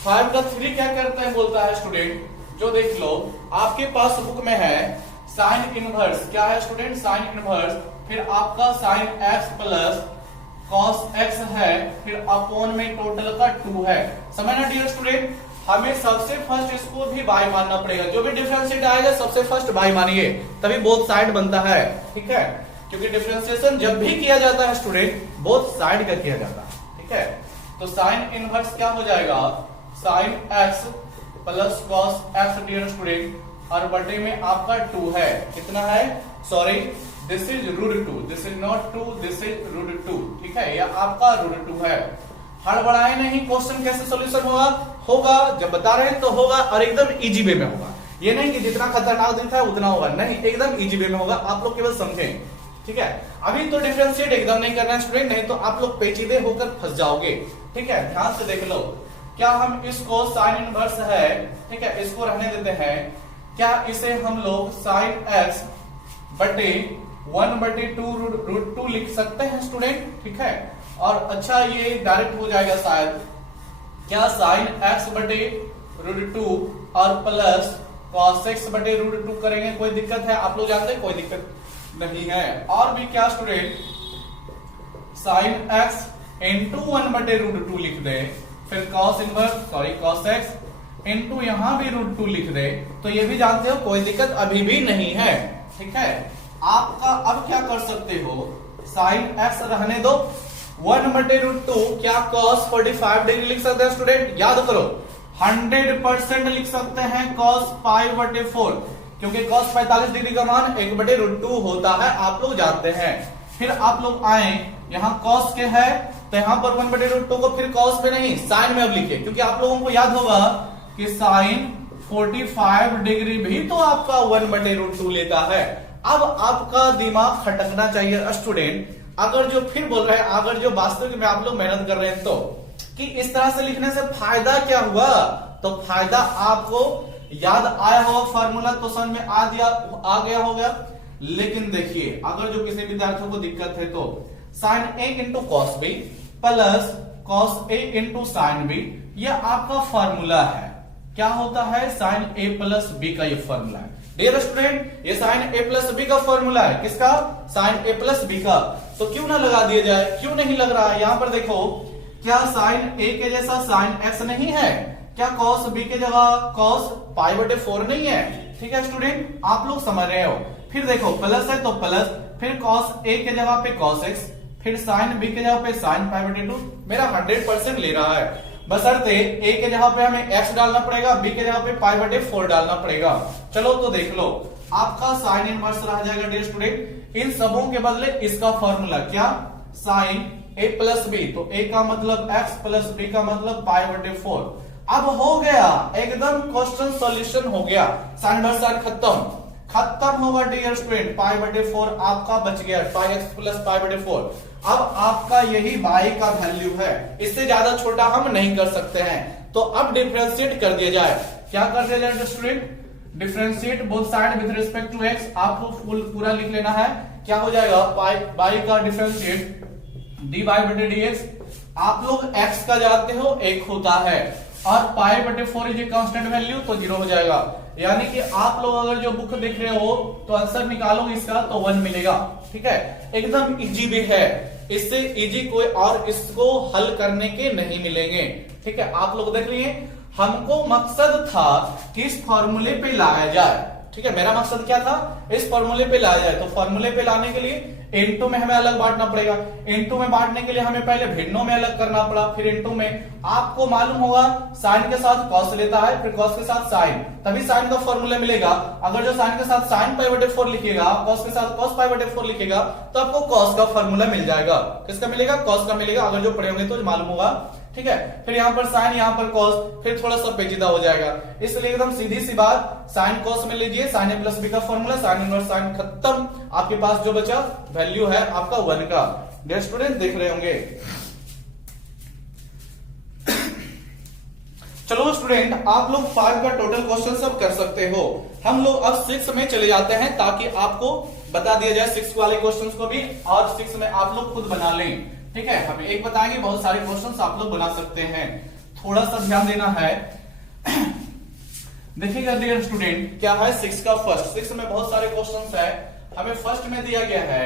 5 का 3 क्या करता है बोलता है स्टूडेंट, जो देख लो आपके पास बुक में है साइन इनवर्स, क्या है स्टूडेंट, साइन इनवर्स, फिर आपका sine x plus cos x है, फिर अपॉन में टोटल का 2 है। समझना डियर स्टूडेंट, हमें सबसे फर्स्ट इसको भी बाई मानना पड़ेगा। जो भी डिफरेंशिएट आएगा सबसे फर्स्ट बाई मानिए, तभी बोथ साइड बनता है। ठीक है, क्योंकि डिफरेंशिएशन जब भी किया जाता है स्टूडेंट बोथ साइड का किया जाता है। ठीक है, तो साइन इनवर्स क्या हो जाएगा, sine x plus cos x dear student, और बटे में आपका 2 है। कितना है, sorry this is √2, this is not 2, this is √2। ठीक है, यह आपका √2 है। हड़बड़ाए नहीं, क्वेश्चन कैसे सॉल्यूशन होगा, होगा जब बता रहे हैं तो होगा, और एकदम इजी वे में होगा। ये नहीं कि जितना खतरनाक दिखता है उतना होगा, नहीं, एकदम इजी वे में होगा। आप लोग केवल समझें। ठीक है, अभी तो डिफरेंशिएट एकदम नहीं करना है स्टूडेंट, नहीं तो आप लोग पेचीदे होकर फंस जाओगे। ठीक है, ध्यान से देख लो। क्या हम इसको साइन इनवर्स है, ठीक है, इसको रहने देते हैं, क्या इसे हम लोग साइन x बटे 1/2 लिख सकते हैं स्टूडेंट। ठीक है, और अच्छा ये डायरेक्ट हो जाएगा शायद, क्या साइन x बटे √2 और प्लस cos x बटे √2 करेंगे, कोई दिक्कत है, आप लोग जानते हैं कोई दिक्कत नहीं है। और भी क्या स्टूडेंट, साइन x इंटू 1/√2 लिख दे, फिर cos inverse sorry cos x into यहां भी √2 लिख दे, तो ये भी जानते हो कोई दिक्कत अभी भी नहीं है। ठीक है, आपका अब क्या कर सकते हो, साइन x रहने दो, 1/√2 क्या cos 45 डिग्री लिख सकते हैं स्टूडेंट, याद करो 100% लिख सकते हैं cos π/4, क्योंकि cos 45 डिग्री का मान 1/√2 होता है, आप लोग जानते हैं। फिर आप लोग आए यहां cos के है, तो यहां पर 1/√2 को फिर cos पे नहीं साइन में अब लिखिए, क्योंकि आप लोगों को याद होगा कि साइन 45 डिग्री भी तो आपका 1/√2 लेता है। अब आपका दिमाग खटकना चाहिए स्टूडेंट, अगर जो फिर बोल रहे हैं, अगर जो वास्तविक में आप लोग मेहनत कर रहे हैं, तो कि इस तरह से लिखने से फायदा क्या हुआ, तो फायदा आपको याद आया होगा, फार्मूला तो समझ में आ गया होगा। लेकिन देखिए, अगर जो किसी विद्यार्थियों को दिक्कत है, तो sine a into cos b plus cos a into sine b, यह आपका फार्मूला है। क्या होता है, साइन a प्लस बी का ये फार्मूला है डियर स्टूडेंट, ये साइन a प्लस बी का फार्मूला है। किसका, साइन a प्लस बी का। तो क्यों ना लगा दिया जाए, क्यों नहीं लग रहा है, यहां पर देखो, क्या साइन a के जैसा साइन x नहीं है, क्या cos b के जगह cos π/4 नहीं है। ठीक है स्टूडेंट, आप लोग समझ रहे हो। फिर देखो प्लस है तो प्लस, फिर cos a के जगह पे cos x, फिर साइन b के जगह पे साइन π/2, मेरा 100% ले रहा है, बशर्ते a के जगह पे हमें x डालना पड़ेगा, b के जगह पे π/4 डालना पड़ेगा। चलो तो देख लो, आपका साइन इनवर्स रह जाएगा डियर स्टूडेंट, इन सबों के बदले इसका फॉर्मूला क्या, साइन a प्लस बी, तो a का मतलब x प्लस b का मतलब π/4। अब हो गया, एकदम क्वेश्चन सॉल्यूशन हो गया, साइन इनवर्स साइन खत्म होगा डियर स्टूडेंट, π/4 आपका बच गया, πx प्लस π/4। अब आपका यही y का वैल्यू है, इससे ज्यादा छोटा हम नहीं कर सकते हैं, तो अब डिफरेंशिएट कर दिया जाए। क्या कर दिया जाए student, differentiate both side with respect to x, आपको पूरा लिख लेना है। क्या हो जाएगा, y का डिफरेंशिएट dy/dx, आप लोग x का जानते हो 1 होता है, और π/4 इज ए कांस्टेंट वैल्यू, तो 0 हो जाएगा। यानी कि आप लोग अगर जो बुक देख रहे हो तो आंसर निकालो इसका, तो 1 मिलेगा। ठीक है, एकदम इजी भी है, इससे इजी कोई और इसको हल करने के नहीं मिलेंगे। ठीक है, आप लोग देख लिए, हमको मकसद था कि इस फॉर्मूले पे लाया जाए। ठीक है, मेरा मकसद क्या था, इस फॉर्मूले पे लाया जाए, तो फॉर्मूले पे लाने के लिए इनटू में हमें अलग बांटना पड़ेगा, इनटू में बांटने के लिए हमें पहले भिन्नों में अलग करना पड़ा, फिर इनटू में आपको मालूम होगा साइन के साथ कॉस लेता है, फिर कॉस के साथ साइन, तभी साइन का फॉर्मूला मिलेगा। अगर जो साइन के साथ साइन π/4 लिखेगा, कॉस के साथ कॉस π/4 लिखेगा, तो आपको कॉस का फॉर्मूला मिल जाएगा। किसका मिलेगा, कॉस का मिलेगा, अगर जो पढ़े होंगे तो मालूम होगा। ठीक है, फिर यहाँ पर साइन, यहाँ पर कॉस, फिर थोड़ा सा पेचीदा हो जाएगा, इसलिए एकदम सीधी सी बात, साइन कॉस में लीजिए, साइन a प्लस बी का फॉर्मूला, साइन इनवर्स साइन खत्म, आपके पास जो बचा वैल्यू है आपका 1 का। डियर स्टूडेंट देख रहे होंगे। चलो स्टूडेंट, आप लोग 5 का टोटल क्वेश्चन सब कर सकते हो। हम लोग अब 6 में चले जाते हैं, ताकि आपको बता दिया जाए 6 वाले क्वेश्चंस को भी, और 6 में आप लोग खुद बना लें। ठीक है, हम एक बताएंगे, बहुत सारे क्वेश्चंस आप लोग बना सकते हैं, थोड़ा सा ध्यान देना है। देखिएगा डियर स्टूडेंट, क्या है 6 का फर्स्ट, 6 में बहुत सारे क्वेश्चंस है। हमें फर्स्ट में दिया गया है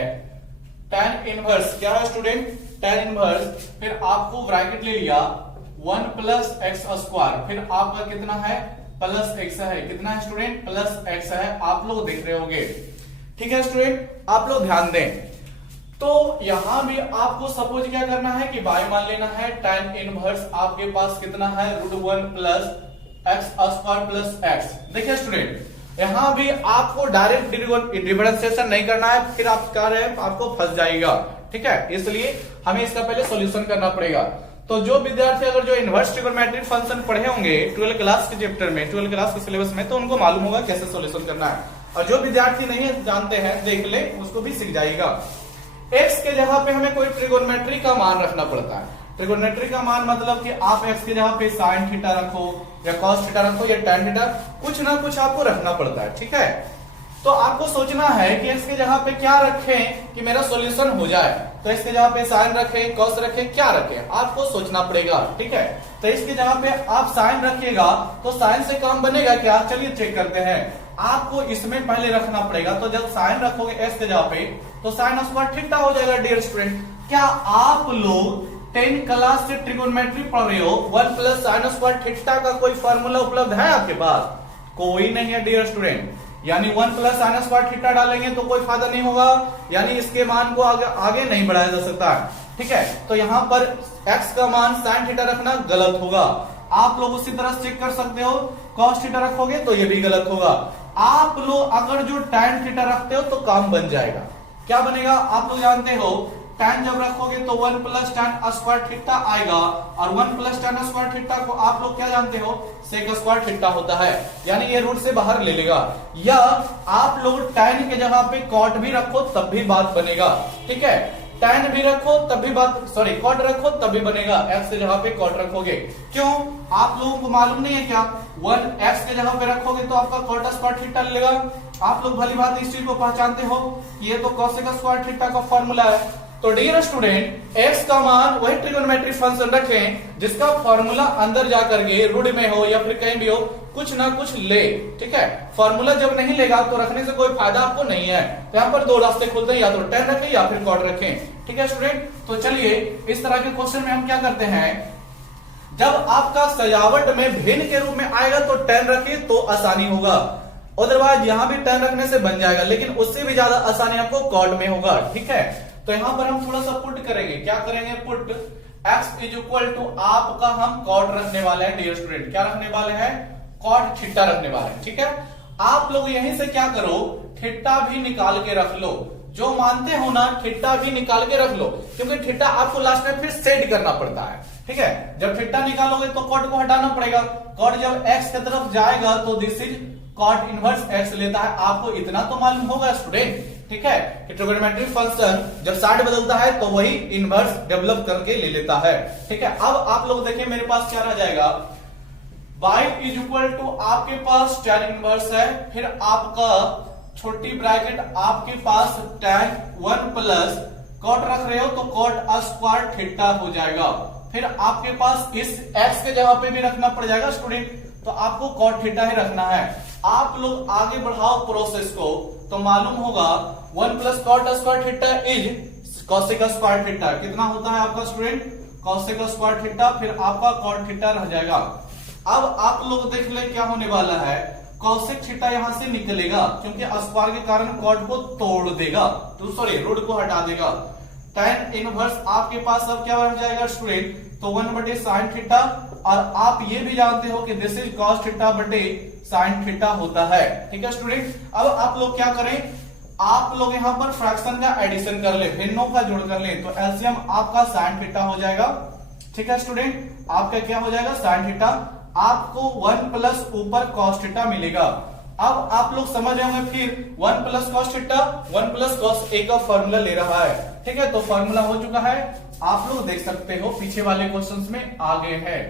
tan इनवर्स क्या है स्टूडेंट, tan इनवर्स, फिर आपको ब्रैकेट ले लिया 1 प्लस एक्स स्क्वायर, फिर आपका कितना है प्लस एक्स है, कितना है स्टूडेंट प्लस एक्स है, आप लोग देख रहे होंगे। ठीक है स्टूडेंट, आप लोग ध्यान दें। तो यहां भी आपको सपोज क्या करना है कि बाय मान लेना है, tan इनवर्स आपके पास कितना है √1 plus x square plus x. देखिए स्टूडेंट, यहां भी आपको डायरेक्ट डिफरेंशिएशन नहीं करना है, फिर आप क्या रहे आपको फंस जाएगा। ठीक है, इसलिए हमें इसका पहले सॉल्यूशन करना पड़ेगा। तो जो विद्यार्थी अगर जो इनवर्स ट्रिगोनोमेट्रिक फंक्शन पढ़े होंगे 12 क्लास के चैप्टर में, 12 क्लास के सिलेबस में, तो उनको मालूम होगा कैसे सॉल्यूशन करना है, और जो विद्यार्थी नहीं जानते हैं देख ले, उसको भी सीख जाएगा। एक्स के जगह पे हमें कोई ट्रिगोनोमेट्री का मान रखना पड़ता है। ट्रिगोनोमेट्री का मान मतलब कि आप एक्स के जगह पे साइन थीटा रखो या कॉस थीटा रखो या टैन थीटा, कुछ ना कुछ आपको रखना पड़ता है। ठीक है, तो आपको सोचना है कि एक्स के जगह पे क्या रखें कि मेरा सॉल्यूशन हो जाए। तो इसके जगह पे साइन रखें, कॉस रखें, क्या रखें, आपको सोचना पड़ेगा। ठीक है, तो इसके जगह पे आप साइन रखिएगा तो साइन से काम बनेगा क्या, चलिए चेक करते हैं। आपको इसमें पहले रखना पड़ेगा, तो जब साइन रखोगे एक्स के जगह पे तो साइन स्क्वायर थीटा हो जाएगा। डियर स्टूडेंट, क्या आप लोग 10 क्लास से ट्रिगोनोमेट्री पढ़ रहे हो, 1 प्लस साइन स्क्वायर थीटा का कोई फॉर्मूला उपलब्ध है आपके पास? कोई नहीं है डियर स्टूडेंट। यानी 1 प्लस साइन स्क्वायर थीटा डालेंगे तो कोई फायदा नहीं होगा, यानी इसके मान को आगे नहीं बढ़ाया जा सकता है। ठीक है, तो यहां पर x का मान साइन थीटा रखना गलत होगा। आप लोग उसी तरह चेक कर सकते हो, कॉस थीटा रखोगे तो ये भी गलत होगा। आप लोग अगर जो टैन थीटा रखते हो तो काम बन जाएगा। क्या बनेगा आप लोग जानते हो, टैन जब रखोगे तो 1 प्लस टैन स्क्वायर थीटा आएगा, और 1 प्लस टैन स्क्वायर थीटा को आप लोग क्या जानते हो, सेक स्क्वायर थीटा होता है, यानी ये रूट से बाहर ले लेगा। या आप लोग टैन के जगह पे कॉट भी रखो तब भी बात बनेगा। ठीक है, टैन भी रखो तब भी बात, सॉरी कॉट रखो तब भी बनेगा। एक्स के जगह पे कॉट रखोगे, क्यों आप लोगों को मालूम नहीं है क्या, 1 एक्स के जगह पे रखोगे तो आपका कॉट स्क्वायर थीटा लेगा। आप लोग भली बात इस चीज को पहचानते हो, ये तो कॉसेक स्क्वायर थीटा का फॉर्मूला है। तो डियर स्टूडेंट, एक्स का मान वही ट्रिगोनोमेट्रिक फंक्शन रखें जिसका फॉर्मूला अंदर जाकर के रूट में हो या फिर कहीं भी हो, कुछ ना कुछ ले। ठीक है, फॉर्मूला जब नहीं लेगा तो रखने से कोई फायदा आपको नहीं है। तो यहाँ पर दो रास्ते खुलते हैं, या तो टैन रखें या फिर कॉट रखें। ठीक है स्टूडेंट, तो चलिए इस तरह के क्वेश्चन में हम क्या करते हैं, जब आपका सजावट में भिन्न के रूप में आएगा तो टैन रखिए तो आसानी होगा, अदरवाइज यहां भी टैन रखने से बन जाएगा, लेकिन उससे भी ज्यादा आसानी आपको कॉट में होगा। ठीक है, तो यहां पर हम थोड़ा सा पुट करेंगे, क्या करेंगे, put x is equal to आपका हम कॉट रखने वाले हैं। डियर स्टूडेंट, क्या रखने वाले हैं, कॉट थीटा रखने वाले हैं। ठीक है, आप लोग यहीं से क्या करो, थीटा भी निकाल के रख लो, जो मानते हो ना थीटा भी निकाल के रख लो, क्योंकि थीटा आपको लास्ट में फिर सेट करना पड़ता है। ठीक है, जब थीटा निकालोगे तो कॉट को हटाना पड़ेगा, कॉट जब x की तरफ जाएगा तो this is cot inverse x लेता है। आपको इतना तो मालूम होगा स्टूडेंट। ठीक है, कि ट्रिगोनोमेट्रिक फंक्शन जब साइड बदलता है तो वही इनवर्स डेवलप करके ले लेता है। ठीक है, अब आप लोग देखें मेरे पास क्या रह जाएगा, y इज इक्वल टू आपके पास tan इनवर्स है, फिर आपका छोटी ब्रैकेट आपके पास tan 1 प्लस कॉट रख रहे हो तो कॉट स्क्वायर थीटा हो जाएगा। फिर आपके पास इस x के जगह पे भी रखना पड़ जाएगा स्टूडेंट, तो आपको कॉट थीटा ही रखना है। आप लोग आगे बढ़ाओ प्रोसेस को तो मालूम होगा 1 plus cot square theta is cosec square theta, कितना होता है आपका स्टूडेंट, कॉसेक स्क्वायर थीटा, फिर आपका कॉट थीटा रह जाएगा। अब आप लोग देख ले क्या होने वाला है, कॉसेक थीटा यहां से निकलेगा क्योंकि स्क्वायर के कारण कॉट को तोड़ देगा, तो सॉरी रूट को हटा देगा। tan इनवर्स आपके पास अब क्या रह जाएगा स्टूडेंट, तो 1 बटे साइन थीटा, और आप ये भी जानते हो कि दिस इज कॉस थीटा बटे साइन थीटा होता है। ठीक है स्टूडेंट, अब आप लोग क्या करें, आप लोग यहां पर फ्रैक्शन का एडिशन कर ले, भिन्नों का जोड़ कर ले, तो एलसीएम आपका साइन थीटा हो जाएगा। ठीक है स्टूडेंट, आपका क्या हो जाएगा साइन थीटा, आपको 1 प्लस ऊपर कॉस थीटा मिलेगा। अब आप लोग समझ रहे होंगे, फिर 1 plus cos theta 1 plus cos A का फॉर्मूला ले रहा है। ठीक है, तो फॉर्मूला हो चुका है, आप लोग देख सकते हो पीछे वाले क्वेश्चंस में आगे है।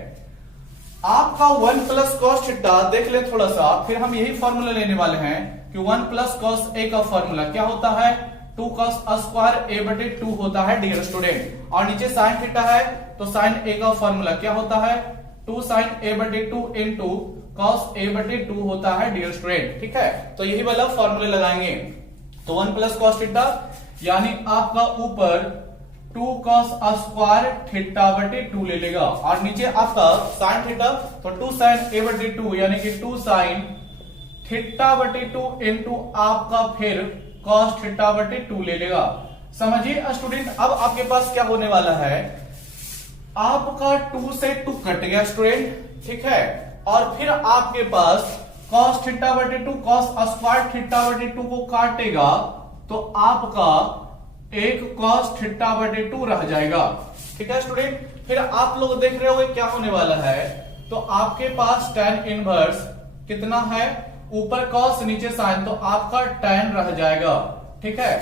आपका 1 प्लस कॉस थीटा देख ले थोड़ा सा, फिर हम यही फॉर्मूला लेने वाले हैं कि 1 प्लस कॉस ए का फॉर्मूला क्या होता है, 2 कॉस स्क्वायर ए बटे 2 होता है डियर स्टूडेंट, और नीचे साइन थीटा है तो साइन ए का फॉर्मूला क्या होता है, 2 साइन ए बटे 2 इंटू कॉस ए बटे 2 होता है डियर स्टूडेंट। ठीक है, तो यही वाला फॉर्मूला लगाएंगे, तो 1 प्लस कॉस थीटा यानी आपका ऊपर 2 cos स्क्वायर थीटा बटे 2 ले लेगा और नीचे आपका साइन थीटा, तो 2 sin a बटे 2 यानी कि 2 sin थीटा बटे 2 इंटू आपका फिर cos थीटा बटे 2 ले लेगा। समझिए स्टूडेंट, अब आपके पास क्या होने वाला है, आपका 2 से 2 कट गया स्टूडेंट, ठीक है, और फिर आपके पास cos थीटा बटे 2 cos स्क्वायर थीटा बटे 2 को काटेगा तो आपका एक cos थीटा बटे 2 रह जाएगा, ठीक है स्टूडेंट। फिर आप लोग देख रहे होंगे क्या होने वाला है, तो आपके पास tan इनवर्स कितना है, ऊपर cos नीचे sin, तो आपका tan रह जाएगा, ठीक है,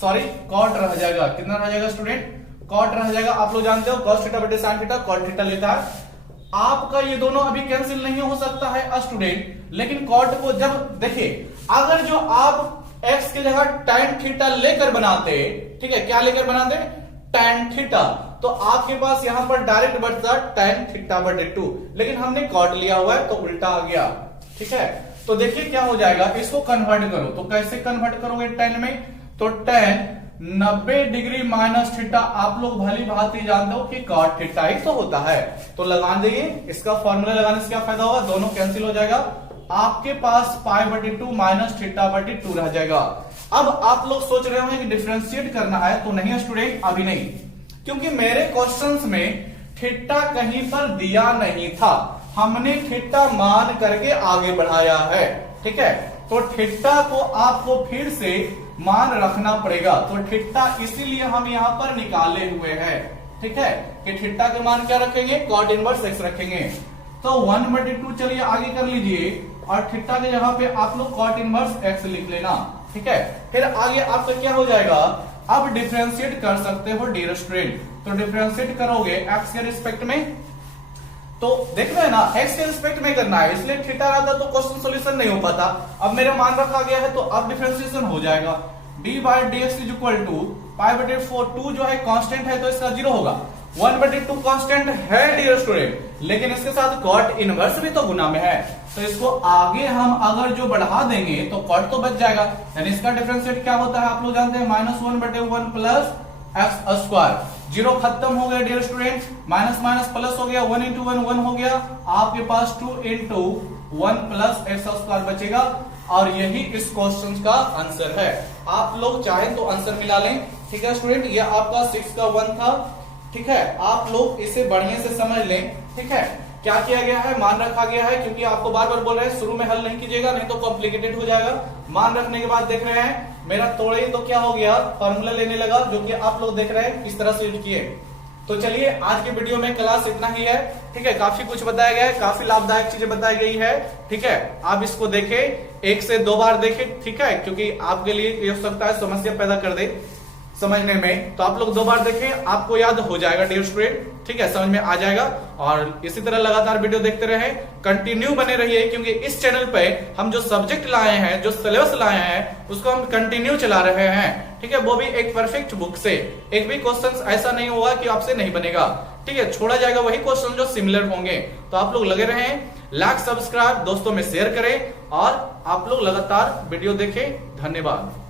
सॉरी cot रह जाएगा। कितना रह जाएगा स्टूडेंट, cot रह जाएगा। आप लोग जानते हो cos थीटा बटे sin थीटा cot थीटा लेता है। आपका ये दोनों अभी कैंसिल नहीं हो सकता है स्टूडेंट, लेकिन cot को जब देखिए, अगर जो आप x की जगह tan थीटा लेकर बनाते, ठीक है, क्या लेकर बनाते, tan थीटा, तो आपके पास यहां पर डायरेक्ट बढ़ता tan थीटा बटे 2, लेकिन हमने cot लिया हुआ है तो उल्टा आ गया, ठीक है। तो देखिए क्या हो जाएगा, इसको कन्वर्ट करो, तो कैसे कन्वर्ट करोगे tan में, तो tan 90 डिग्री माइनस थीटा, आप लोग भली भांति जानते हो कि cot थीटा ही तो होता है, तो लगा देंगे। इसका फॉर्मूला लगाने से क्या फायदा होगा, दोनों कैंसिल हो जाएगा, आपके पास पाई बटे 2 माइनस थीटा बटे 2 रह जाएगा। अब आप लोग सोच रहे होंगे कि डिफरेंशिएट करना है, तो नहीं स्टूडेंट, अभी नहीं, क्योंकि मेरे क्वेश्चंस में थीटा कहीं पर दिया नहीं था, हमने थीटा मान करके आगे बढ़ाया है, ठीक है। तो थीटा को आपको फिर से मान रखना पड़ेगा, तो थीटा इसीलिए हम यहां पर निकाले हुए हैं, ठीक है, कि थीटा के मान क्या रखेंगे, cot इनवर्स x रखेंगे। तो 1 बटे 2 चलिए आगे कर लीजिए, और थीटा के जगह पे आप लोग cot इनवर्स x लिख लेना, ठीक है। फिर आगे आपका क्या हो जाएगा, अब डिफरेंशिएट कर सकते हो डियर स्टूडेंट, तो डिफरेंशिएट करोगे x के रिस्पेक्ट में, तो देख रहे हैं ना, x के रिस्पेक्ट में करना है, इसलिए थीटा रहता तो क्वेश्चन सॉल्यूशन नहीं हो पाता। अब मेरा मान रखा गया है तो अब डिफरेंशिएशन हो जाएगा, d by D X is equal to pi बटे 4, 2 जो है कांस्टेंट है तो इसका 0 होगा, 1 बटे 2 कांस्टेंट है डियर स्टूडेंट, लेकिन इसके साथ cot इनवर्स भी तो गुना में है, तो इसको आगे हम अगर जो बढ़ा देंगे तो cot तो बच जाएगा, यानी इसका डिफरेंशिएट क्या होता है आप लोग जानते हैं, -1 बटे 1 प्लस एक्स स्क्वायर, 0 खत्म हो गया dear student, minus minus plus हो गया, 1 इंटू 1 1 हो गया, आपके पास 2 इंटू 1 प्लस एक्स स्क्वायर बचेगा, और यही इस क्वेश्चन का आंसर है। आप लोग चाहें तो आंसर मिला लें, ठीक है स्टूडेंट, ये आपका 6 का 1 था, ठीक है, आप लोग इसे बढ़िया से समझ लें, ठीक है। क्या किया गया है, मान रखा गया है, क्योंकि आपको बार बार बोल रहे हैं शुरू में हल नहीं कीजिएगा नहीं तो कॉम्प्लिकेटेड हो जाएगा। मान रखने के बाद देख रहे हैं मेरा तोड़े तो क्या हो गया, फॉर्मूला लेने लगा, जो कि आप लोग देख रहे हैं किस तरह से यूज किए। तो चलिए आज के वीडियो में क्लास इतना ही है, ठीक है, काफी कुछ बताया गया है, काफी लाभदायक चीजें बताई गई है, ठीक है। आप इसको देखें, 1 से 2 बार देखें, ठीक है, क्योंकि आपके लिए ये हो सकता है समस्या पैदा कर दे समझने में, तो आप लोग 2 बार देखें, आपको याद हो जाएगा डियर स्टूडेंट, ठीक है, समझ में आ जाएगा। और इसी तरह लगातार वीडियो देखते रहे, कंटिन्यू बने रहिए, क्योंकि इस चैनल पे हम जो सब्जेक्ट लाए हैं, जो सिलेबस लाए हैं, उसको हम कंटिन्यू चला रहे हैं, ठीक है, वो भी एक परफेक्ट बुक से। एक भी क्वेश्चन ऐसा नहीं होगा कि आपसे नहीं बनेगा, ठीक है, छोड़ा जाएगा वही क्वेश्चन जो सिमिलर होंगे। तो आप लोग लगे रहें, लाइक सब्सक्राइब दोस्तों में शेयर करें, और आप लोग लगातार वीडियो देखें। धन्यवाद।